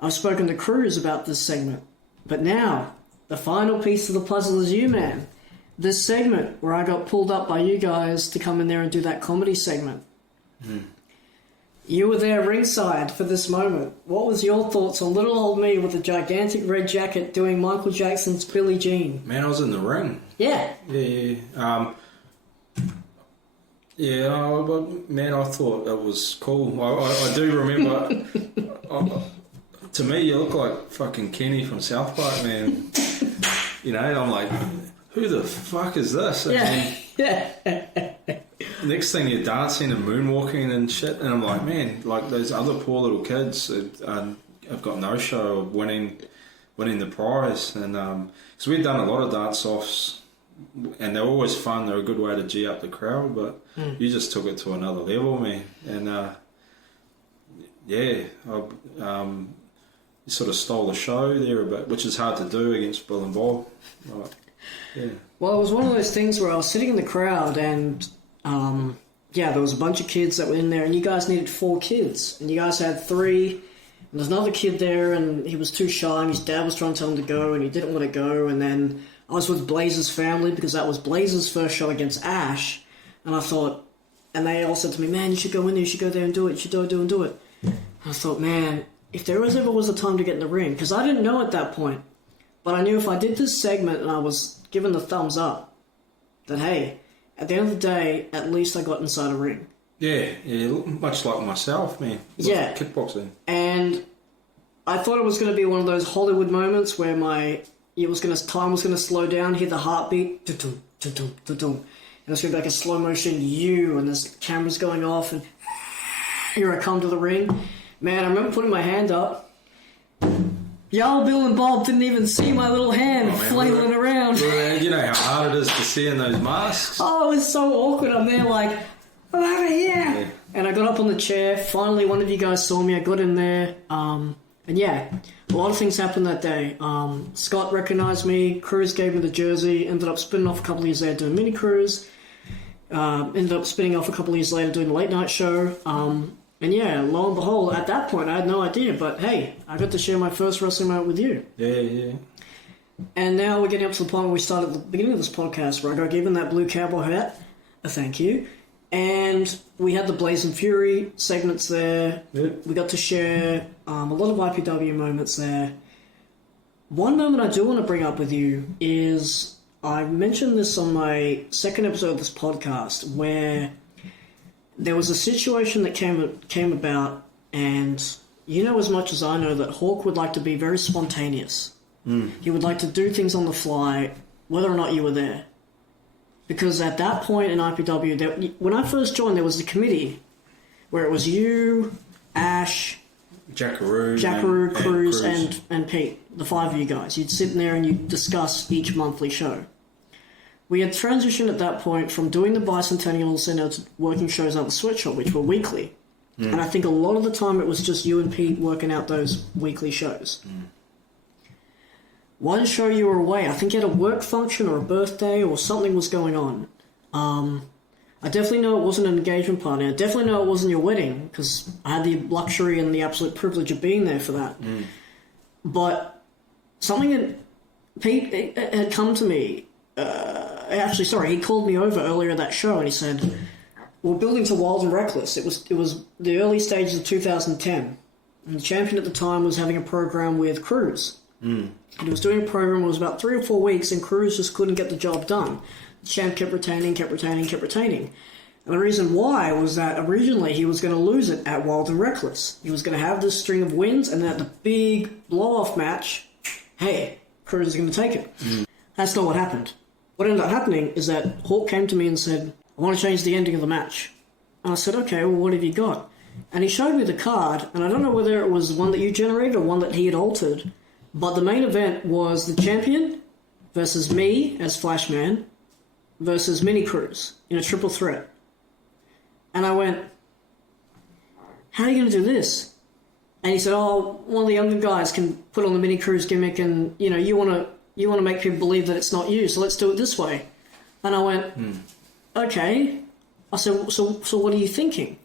I've spoken to Cruz about this segment, but now the final piece of the puzzle is you, man. This segment where I got pulled up by you guys to come in there and do that comedy segment. You were there ringside for this moment. What was your thoughts on little old me with a gigantic red jacket doing Michael Jackson's Billie Jean? Man, I was in the ring. Yeah. But man, I thought that was cool. I do remember. To me, you look like fucking Kenny from South Park, man. You know, I'm like, who the fuck is this? And next thing you're dancing and moonwalking and shit, and I'm like, man, like those other poor little kids have got no show of winning the prize. And so we'd done a lot of dance offs, and they're always fun. They're a good way to G up the crowd, but you just took it to another level, man. And you sort of stole the show there a bit, which is hard to do against Bill and Bob. Well, it was one of those things where I was sitting in the crowd and there was a bunch of kids that were in there, and you guys needed 4 kids, and you guys had 3, and there's another kid there, and he was too shy, and his dad was trying to tell him to go, and he didn't want to go, and then I was with Blaze's family, because that was Blaze's first show against Ash, and I thought, and they all said to me, man, you should go in there, you should go there and do it, you should do it. And I thought, man, if there ever was a time to get in the ring, because I didn't know at that point, but I knew if I did this segment and I was given the thumbs up, that hey, at the end of the day, at least I got inside a ring. Yeah, much like myself, man. Yeah. Kickboxing. And I thought it was going to be one of those Hollywood moments where time was going to slow down, hear the heartbeat, and it's going to be like a slow motion and there's cameras going off, and here I come to the ring. Man, I remember putting my hand up. Y'all, Bill and Bob didn't even see my little hand flailing around. You know how hard it is to see in those masks? Oh, it was so awkward. I'm there like, I'm over here. Yeah. And I got up on the chair. Finally, one of you guys saw me. I got in there. And a lot of things happened that day. Scott recognized me. Cruz gave me the jersey. Ended up spinning off a couple of years later doing mini cruise. Ended up spinning off a couple of years later doing a late night show. And lo and behold, at that point, I had no idea. But hey, I got to share my first wrestling moment with you. Yeah. And now we're getting up to the point where we started at the beginning of this podcast, where I got given that blue cowboy hat. Thank you. And we had the Blaze and Fury segments there. Yep. We got to share a lot of IPW moments there. One moment I do want to bring up with you is, I mentioned this on my second episode of this podcast, where there was a situation that came about, and you know as much as I know that Hawk would like to be very spontaneous. He would like to do things on the fly, whether or not you were there. Because at that point in IPW, when I first joined, there was a committee where it was you, Ash, Jackaroo, Cruz, and Pete, the 5 of you guys. You'd sit in there and you'd discuss each monthly show. We had transitioned at that point from doing the Bicentennial Centre to working shows at the Sweatshop, which were weekly. And I think a lot of the time it was just you and Pete working out those weekly shows. One show you were away. I think you had a work function or a birthday or something was going on. I definitely know it wasn't an engagement party. I definitely know it wasn't your wedding, because I had the luxury and the absolute privilege of being there for that. But something that Pete had come to me. He called me over earlier that show and he said, we're building to Wild and Reckless. It was the early stages of 2010. And the champion at the time was having a program with Cruz. And he was doing a program, it was about 3 or 4 weeks, and Cruz just couldn't get the job done. The champ kept retaining. And the reason why was that originally he was going to lose it at Wild and Reckless. He was going to have this string of wins, and then at the big blow-off match, hey, Cruz is going to take it. That's not what happened. What ended up happening is that Hawk came to me and said, I want to change the ending of the match. And I said, okay, well, what have you got? And he showed me the card, and I don't know whether it was one that you generated or one that he had altered, but the main event was the champion versus me as Flashman versus Mini Cruz in a triple threat. And I went, how are you going to do this? And he said, oh, one of the younger guys can put on the Mini Cruz gimmick, and, you know, you want to make people believe that it's not you, so let's do it this way. And I went, okay. I said, so what are you thinking?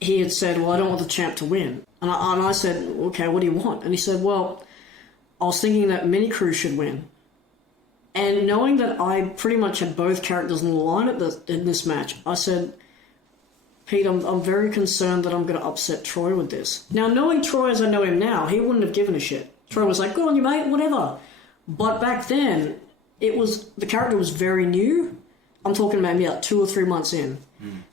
He had said, well, I don't want the champ to win. And I said, okay, what do you want? And he said, well, I was thinking that Mini Cruz should win. And knowing that I pretty much had both characters on the line in this match, I said, Pete, I'm very concerned that I'm going to upset Troy with this. Now, knowing Troy as I know him now, he wouldn't have given a shit. Troy was like, good on you, mate, whatever. But back then, the character was very new. I'm talking maybe like 2 or 3 months in.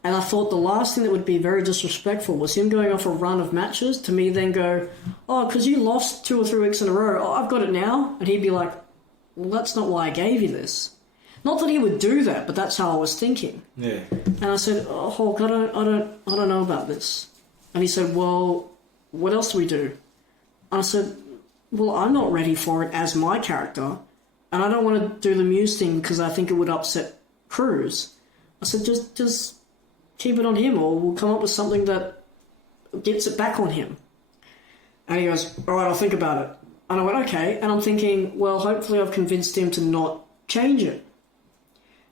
And I thought the last thing that would be very disrespectful was him going off a run of matches to me then go, oh, because you lost 2 or 3 weeks in a row, oh, I've got it now. And he'd be like, well, that's not why I gave you this. Not that he would do that, but that's how I was thinking. Yeah. And I said, oh, Hulk, I don't know about this. And he said, well, what else do we do? And I said, well, I'm not ready for it as my character, and I don't want to do the Muse thing because I think it would upset Cruz. I said, just keep it on him, or we'll come up with something that gets it back on him. And he goes, all right, I'll think about it. And I went, okay. And I'm thinking, well, hopefully I've convinced him to not change it.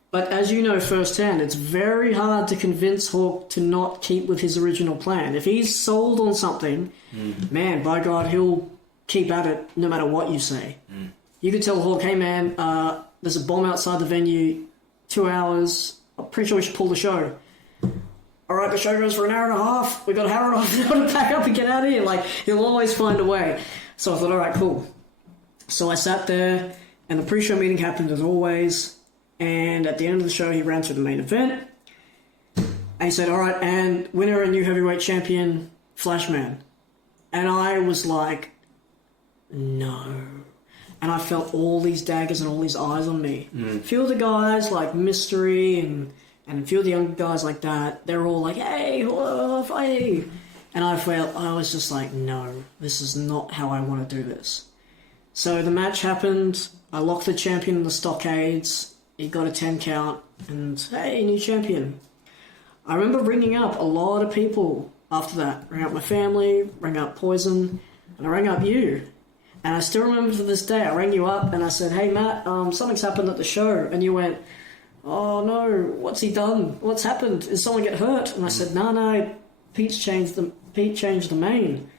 But as you know firsthand, it's very hard to convince Hawk to not keep with his original plan. If he's sold on something, man, by God, he'll keep at it no matter what you say. You could tell Hawk, hey man, there's a bomb outside the venue, 2 hours, I'm pretty sure we should pull the show. All right, the show goes for an hour and a half. We got an hour and a half to pack up and get out of here. Like, he'll always find a way. So I thought, all right, cool. So I sat there, and the pre-show meeting happened as always. And at the end of the show, he ran through the main event. And he said, all right, and winner and new heavyweight champion, Flashman. And I was like, no. And I felt all these daggers and all these eyes on me. A few of the guys, like Mystery and a few of the younger guys like that, they're all like, hey, hey. And I was just like, no, this is not how I want to do this. So the match happened. I locked the champion in the stockades. He got a 10 count, and hey, new champion. I remember ringing up a lot of people after that. Rang up my family, rang up Poison, and I rang up you. And I still remember to this day, I rang you up and I said, hey Matt, something's happened at the show. And you went, oh no, what's he done? What's happened? Did someone get hurt? And I said, no, Pete changed the main.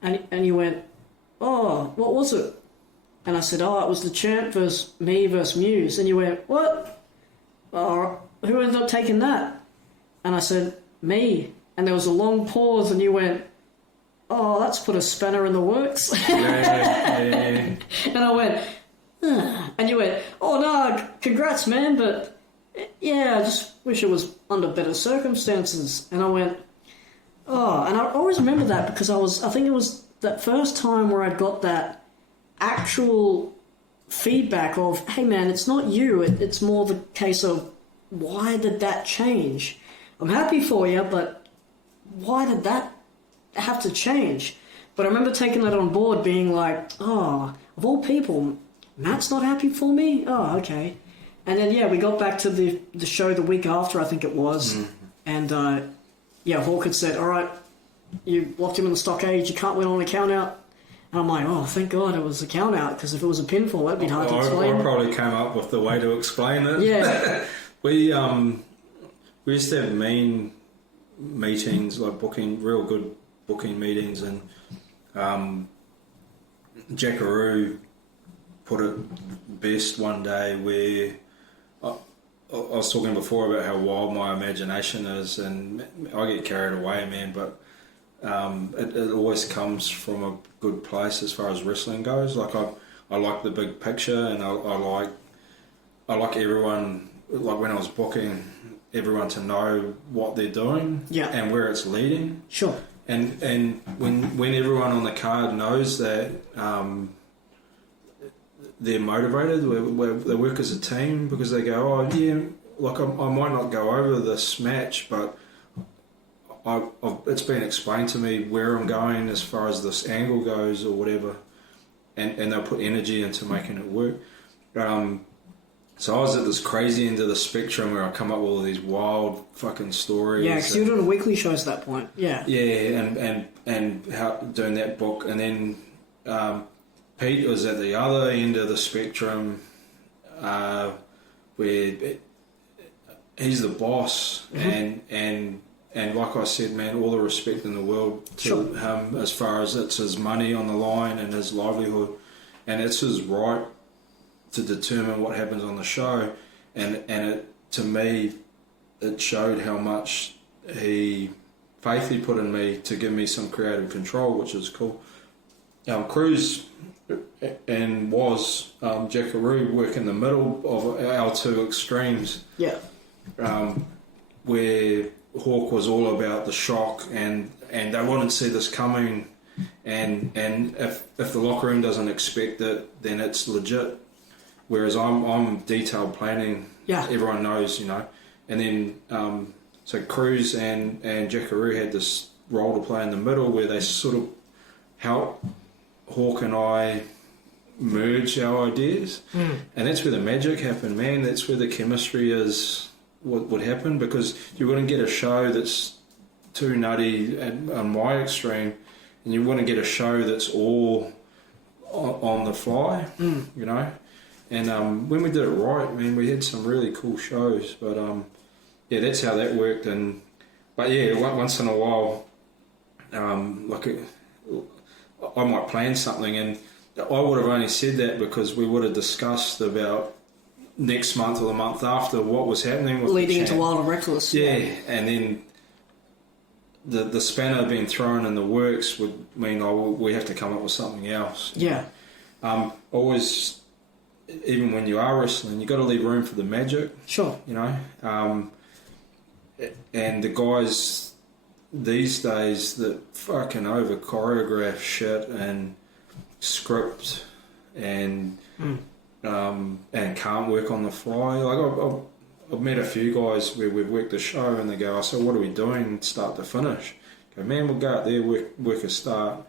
And you went, oh, what was it? And I said, oh, it was the champ versus me versus Muse. And you went, what? Oh, who ended up taking that? And I said, me. And there was a long pause and you went, oh, that's put a spanner in the works. Yeah. And I went, and you went, oh no, congrats man, but yeah, I just wish it was under better circumstances. And I went, oh, and I always remember that because I think it was that first time where I got that actual feedback of, hey man, it's not you, it's more the case of, why did that change? I'm happy for you, but why did that have to change? But I remember taking that on board, being like, oh, of all people, Matt's not happy for me? Oh, okay. And then, yeah, we got back to the show the week after, I think it was, and Hawk had said, all right, you locked him in the stockade, you can't win on a count out. And I'm like, oh, thank God it was a count out, because if it was a pinfall, that'd be hard to explain. I probably came up with the way to explain it. Yeah. We used to have mean meetings, like real good booking meetings, and Jackaroo put it best one day where I was talking before about how wild my imagination is, and I get carried away, man, but it always comes from a good place as far as wrestling goes. Like I like the big picture, and I like everyone, like when I was booking, everyone to know what they're doing and where it's leading. Sure. And when everyone on the card knows that they're motivated, they work as a team, because they go, oh yeah, like I might not go over this match, but it's been explained to me where I'm going as far as this angle goes or whatever, and they'll put energy into making it work. So I was at this crazy end of the spectrum where I come up with all these wild fucking stories. Yeah, because you were doing weekly shows at that point. Yeah. Yeah, and how doing that book, and then Pete was at the other end of the spectrum, where he's the boss, and like I said, man, all the respect in the world to him as far as it's his money on the line and his livelihood, and it's his right to determine what happens on the show, and it, to me, it showed how much faith he put in me to give me some creative control, which is cool. Cruz and Jackaroo work in the middle of our two extremes. Yeah. Where Hawk was all about the shock, and they wouldn't see this coming, and if the locker room doesn't expect it, then it's legit. Whereas I'm detailed planning. Yeah. Everyone knows, you know. And then so Cruz and Jackaroo had this role to play in the middle where they sort of help Hawk and I merge our ideas, and that's where the magic happened, man. That's where the chemistry is. What would happen, because you wouldn't get a show that's too nutty on my extreme, and you wouldn't get a show that's all on the fly, you know. And when we did it right, man, we had some really cool shows. But yeah, that's how that worked. But yeah, once in a while, I might plan something, and I would have only said that because we would have discussed about next month or the month after what was happening with leading into Wild and Reckless. Yeah, and then the spanner being thrown in the works would mean we have to come up with something else. Yeah. Always, even when you are wrestling, you got to leave room for the magic. Sure. You know, and the guys these days that fucking over choreograph shit and script and can't work on the fly. Like I've met a few guys where we've worked the show and they go, so what are we doing start to finish? I go, man, we'll go out there, work a start.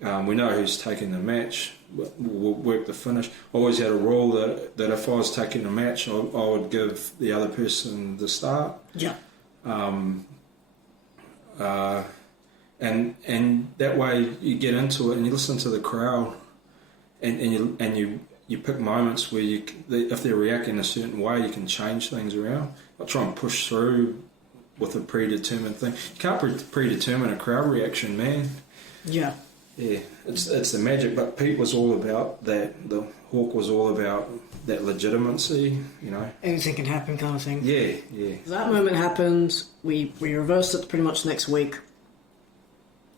We know who's taking the match. We'll work the finish. I always had a rule that if I was taking the match, I would give the other person the start. Yeah. And that way you get into it and you listen to the crowd, and you pick moments where if they're reacting a certain way, you can change things around. I try and push through with a predetermined thing. You can't predetermine a crowd reaction, man. Yeah. Yeah, it's the magic. But Pete was all about that. The Hawk was all about that legitimacy, you know. Anything can happen kind of thing. Yeah, yeah. That moment happened. We reversed it pretty much next week.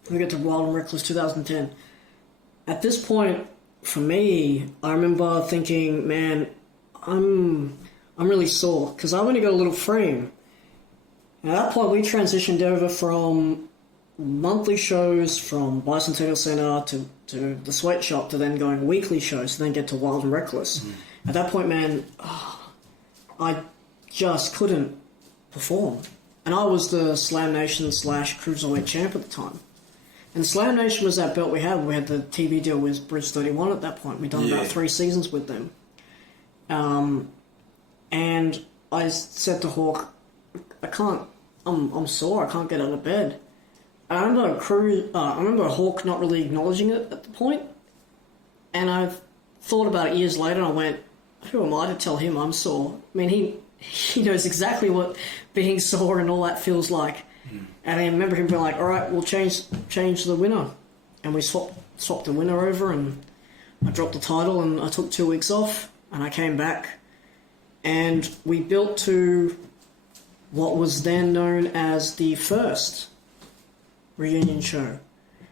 We get to Wild and Reckless 2010. At this point, for me, I remember thinking, man, I'm really sore because I've only got a little frame. And at that point, we transitioned over from monthly shows from Bicentennial Centre to the Sweatshop to then going weekly shows to then get to Wild and Reckless. At that point, man, I just couldn't perform. And I was the Slam Nation / Cruiserweight champ at the time. And Slam Nation was that belt we had. We had the TV deal with Bridge 31 at that point. We'd done about 3 seasons with them. And I said to Hawk, I'm sore, I can't get out of bed. I remember Hawk not really acknowledging it at the point. And I thought about it years later and I went, who am I to tell him I'm sore? I mean, he knows exactly what being sore and all that feels like. And I remember him being like, all right, we'll change the winner. And we swapped the winner over and I dropped the title and I took 2 weeks off and I came back. And we built to what was then known as the first reunion show.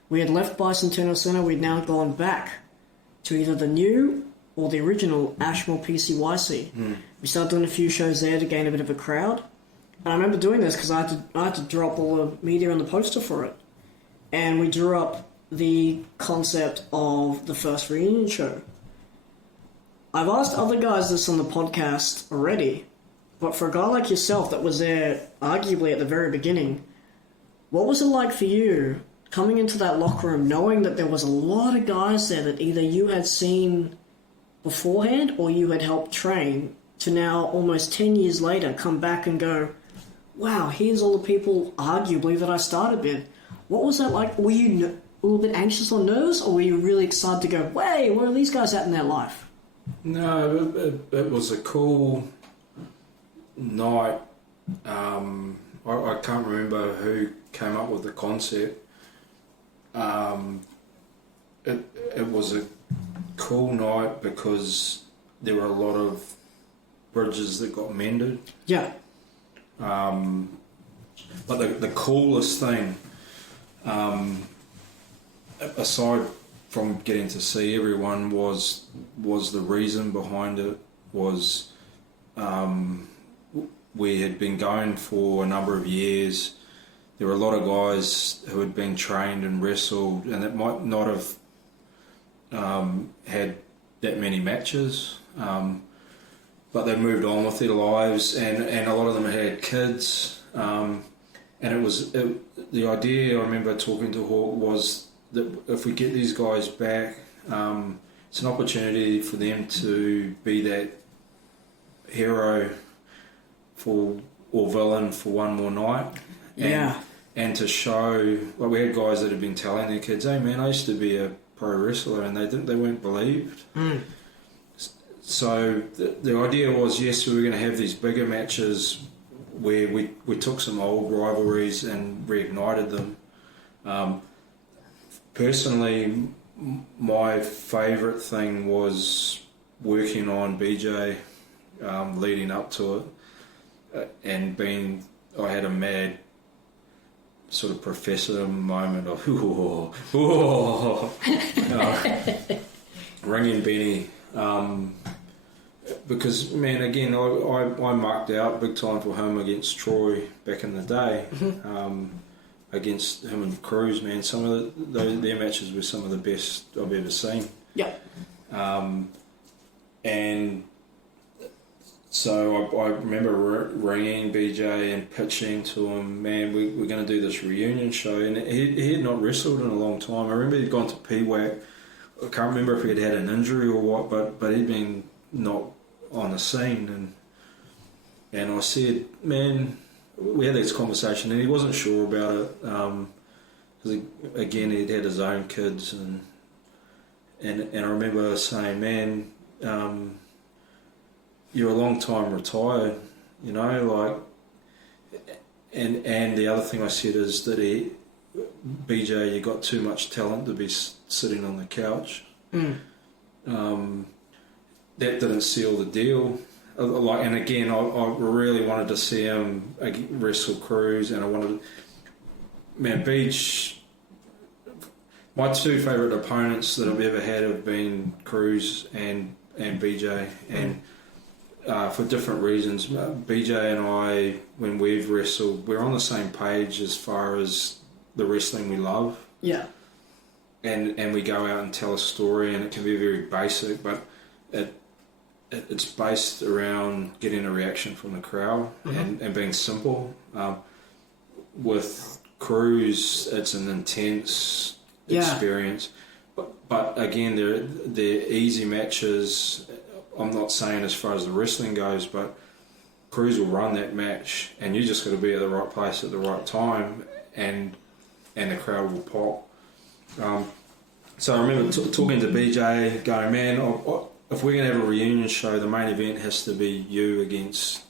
We had left Bicentennial Centre, we'd now gone back to either the new or the original Ashmore PCYC. We started doing a few shows there to gain a bit of a crowd. And I remember doing this because I had to draw up all the media and the poster for it. And we drew up the concept of the first reunion show. I've asked other guys this on the podcast already, But for a guy like yourself that was there arguably at the very beginning, what was it like for you coming into that locker room knowing that there was a lot of guys there that either you had seen beforehand or you had helped train, to now almost 10 years later come back and go, wow, here's all the people arguably that I started with. What was that like? Were you a little bit anxious or nervous, or were you really excited to go, hey, where are these guys at in their life? No, it was a cool night. I can't remember who came up with the concept. It was a cool night because there were a lot of bridges that got mended. Yeah. But the coolest thing, aside from getting to see everyone, was the reason behind it was we had been going for a number of years. There were a lot of guys who had been trained and wrestled and that might not have had that many matches, but they moved on with their lives, and a lot of them had kids, and the idea, I remember talking to Hawk, was that if we get these guys back, it's an opportunity for them to be that hero or villain for one more night. And to show, like, we had guys that had been telling their kids, hey man, I used to be a pro wrestler, and they weren't believed. So the idea was, yes, we were going to have these bigger matches where we took some old rivalries and reignited them. Personally, my favourite thing was working on BJ, leading up to it, and I had a mad sort of professor moment of ringing Benny, because man, again, I marked out big time for him against Troy back in the day. Against him and Cruz, man, some of their matches were some of the best I've ever seen. Yeah. And so I remember ringing BJ and pitching to him, man, we're going to do this reunion show. And he had not wrestled in a long time. I remember he'd gone to PWAQ. I can't remember if he had an injury or what, but he'd been not on the scene. And I said, man, we had this conversation and he wasn't sure about it. Because again, he'd had his own kids. And I remember saying, man, you're a long time retired, you know, like, and the other thing I said is that BJ, you got too much talent to be sitting on the couch. That didn't seal the deal. Like, and again, I really wanted to see him wrestle Cruz, and I wanted, man, Beach. My two favourite opponents that I've ever had have been Cruz and BJ, and for different reasons. BJ and I, when we've wrestled, we're on the same page as far as the wrestling we love. Yeah. And we go out and tell a story, and it can be very basic, but it's based around getting a reaction from the crowd and being simple. With Cruz, it's an intense experience. But again, they're easy matches. I'm not saying as far as the wrestling goes, but Cruz will run that match, and you just got to be at the right place at the right time, and the crowd will pop. So I remember talking to BJ, going, man, if we're going to have a reunion show, the main event has to be you against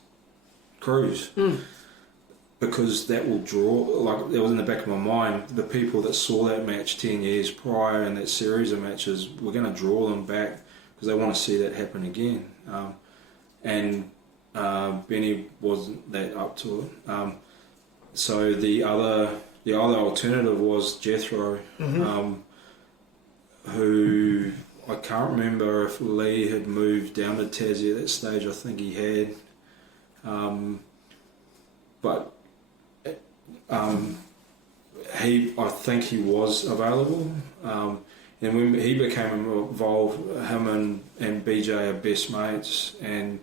Cruz. Because that will draw, like, it was in the back of my mind, the people that saw that match 10 years prior and that series of matches, we're going to draw them back because they want to see that happen again. And Benny wasn't that up to it. So the other alternative was Jethro, who I can't remember if Lee had moved down to Tassie at that stage. I think he had. But I think he was available. And when he became involved, him and BJ are best mates, and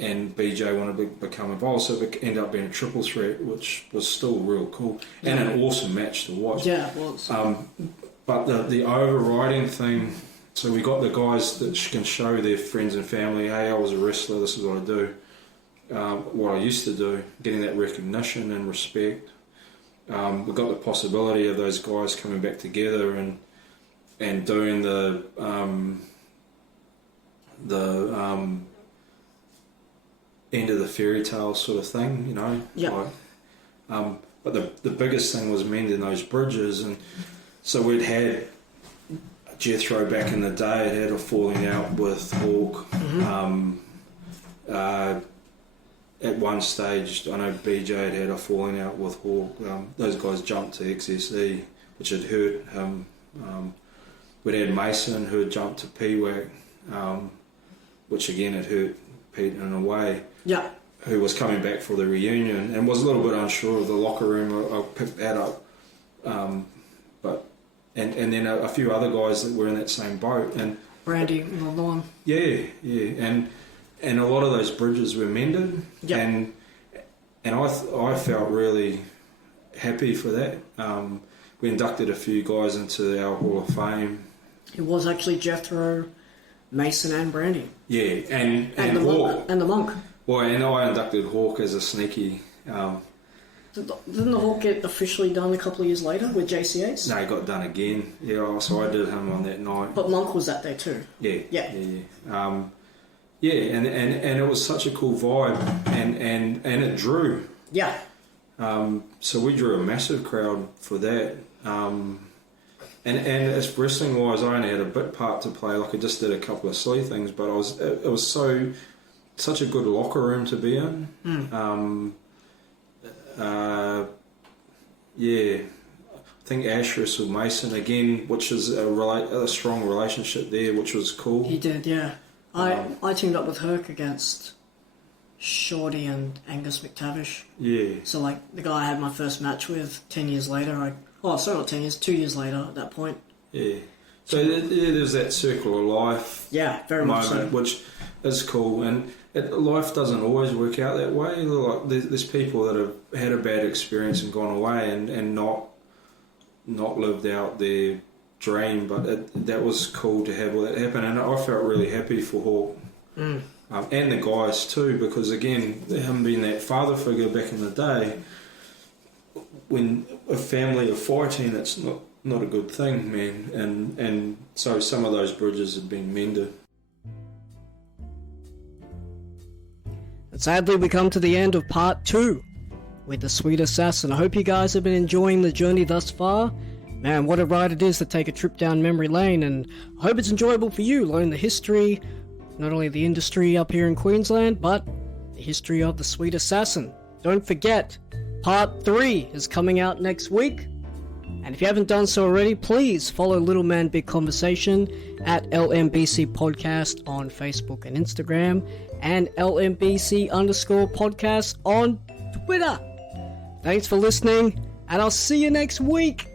and BJ wanted to become involved, so it ended up being a triple threat, which was still real cool and an awesome match to watch. Yeah, it was. But the overriding thing, so we got the guys that can show their friends and family, hey, I was a wrestler, this is what I do, what I used to do, getting that recognition and respect. We got the possibility of those guys coming back together and doing the end of the fairy tale sort of thing, you know. Yeah. Like, but the biggest thing was mending those bridges, and so we'd had Jethro back in the day had a falling out with Hawk. At one stage, I know BJ had a falling out with Hawk. Those guys jumped to XSE, which had hurt him. We'd had Mason, who had jumped to PWAQ, which again had hurt Pete in a way. Yeah. Who was coming back for the reunion and was a little bit unsure of the locker room. I picked that up. But then a few other guys that were in that same boat. And Brandy, another one. Yeah. And a lot of those bridges were mended. Yeah. And I felt really happy for that. We inducted a few guys into our Hall of Fame. It was actually Jethro, Mason and Brandy. Yeah, and the Hawk. monk. And the monk. Well, and I inducted Hawk as a sneaky. Didn't the Hawk get officially done a couple of years later with JCAs? No, he got done again. Yeah, so I did him on that night. But Monk was that day too. Yeah. Yeah. And it was such a cool vibe, and it drew. Yeah. So we drew a massive crowd for that. And as wrestling wise, I only had a bit part to play. Like I just did a couple of silly things, but it was such a good locker room to be in. I think Ash wrestled Mason again, which is a strong relationship there, which was cool. He did, yeah. I teamed up with Herc against Shorty and Angus McTavish. Yeah. So like the guy I had my first match with 10 years later, not 10 years, 2 years later at that point. Yeah. So there's that circle of life. Yeah, very much so. Which is cool, and life doesn't always work out that way. Like there's people that have had a bad experience and gone away and not lived out their dream, but that was cool to have all that happen, and I felt really happy for Hawk. And the guys too, because again, him being that father figure back in the day, when a family are fighting, it's not a good thing, man. And so some of those bridges have been mended. And sadly, we come to the end of part 2 with the Sweet Assassin. I hope you guys have been enjoying the journey thus far. Man, what a ride it is to take a trip down memory lane, and I hope it's enjoyable for you, learn the history, not only the industry up here in Queensland, but the history of the Sweet Assassin. Don't forget, part 3 is coming out next week. And if you haven't done so already, please follow Little Man Big Conversation at LMBC Podcast on Facebook and Instagram, and LMBC_podcast on Twitter. Thanks for listening, and I'll see you next week.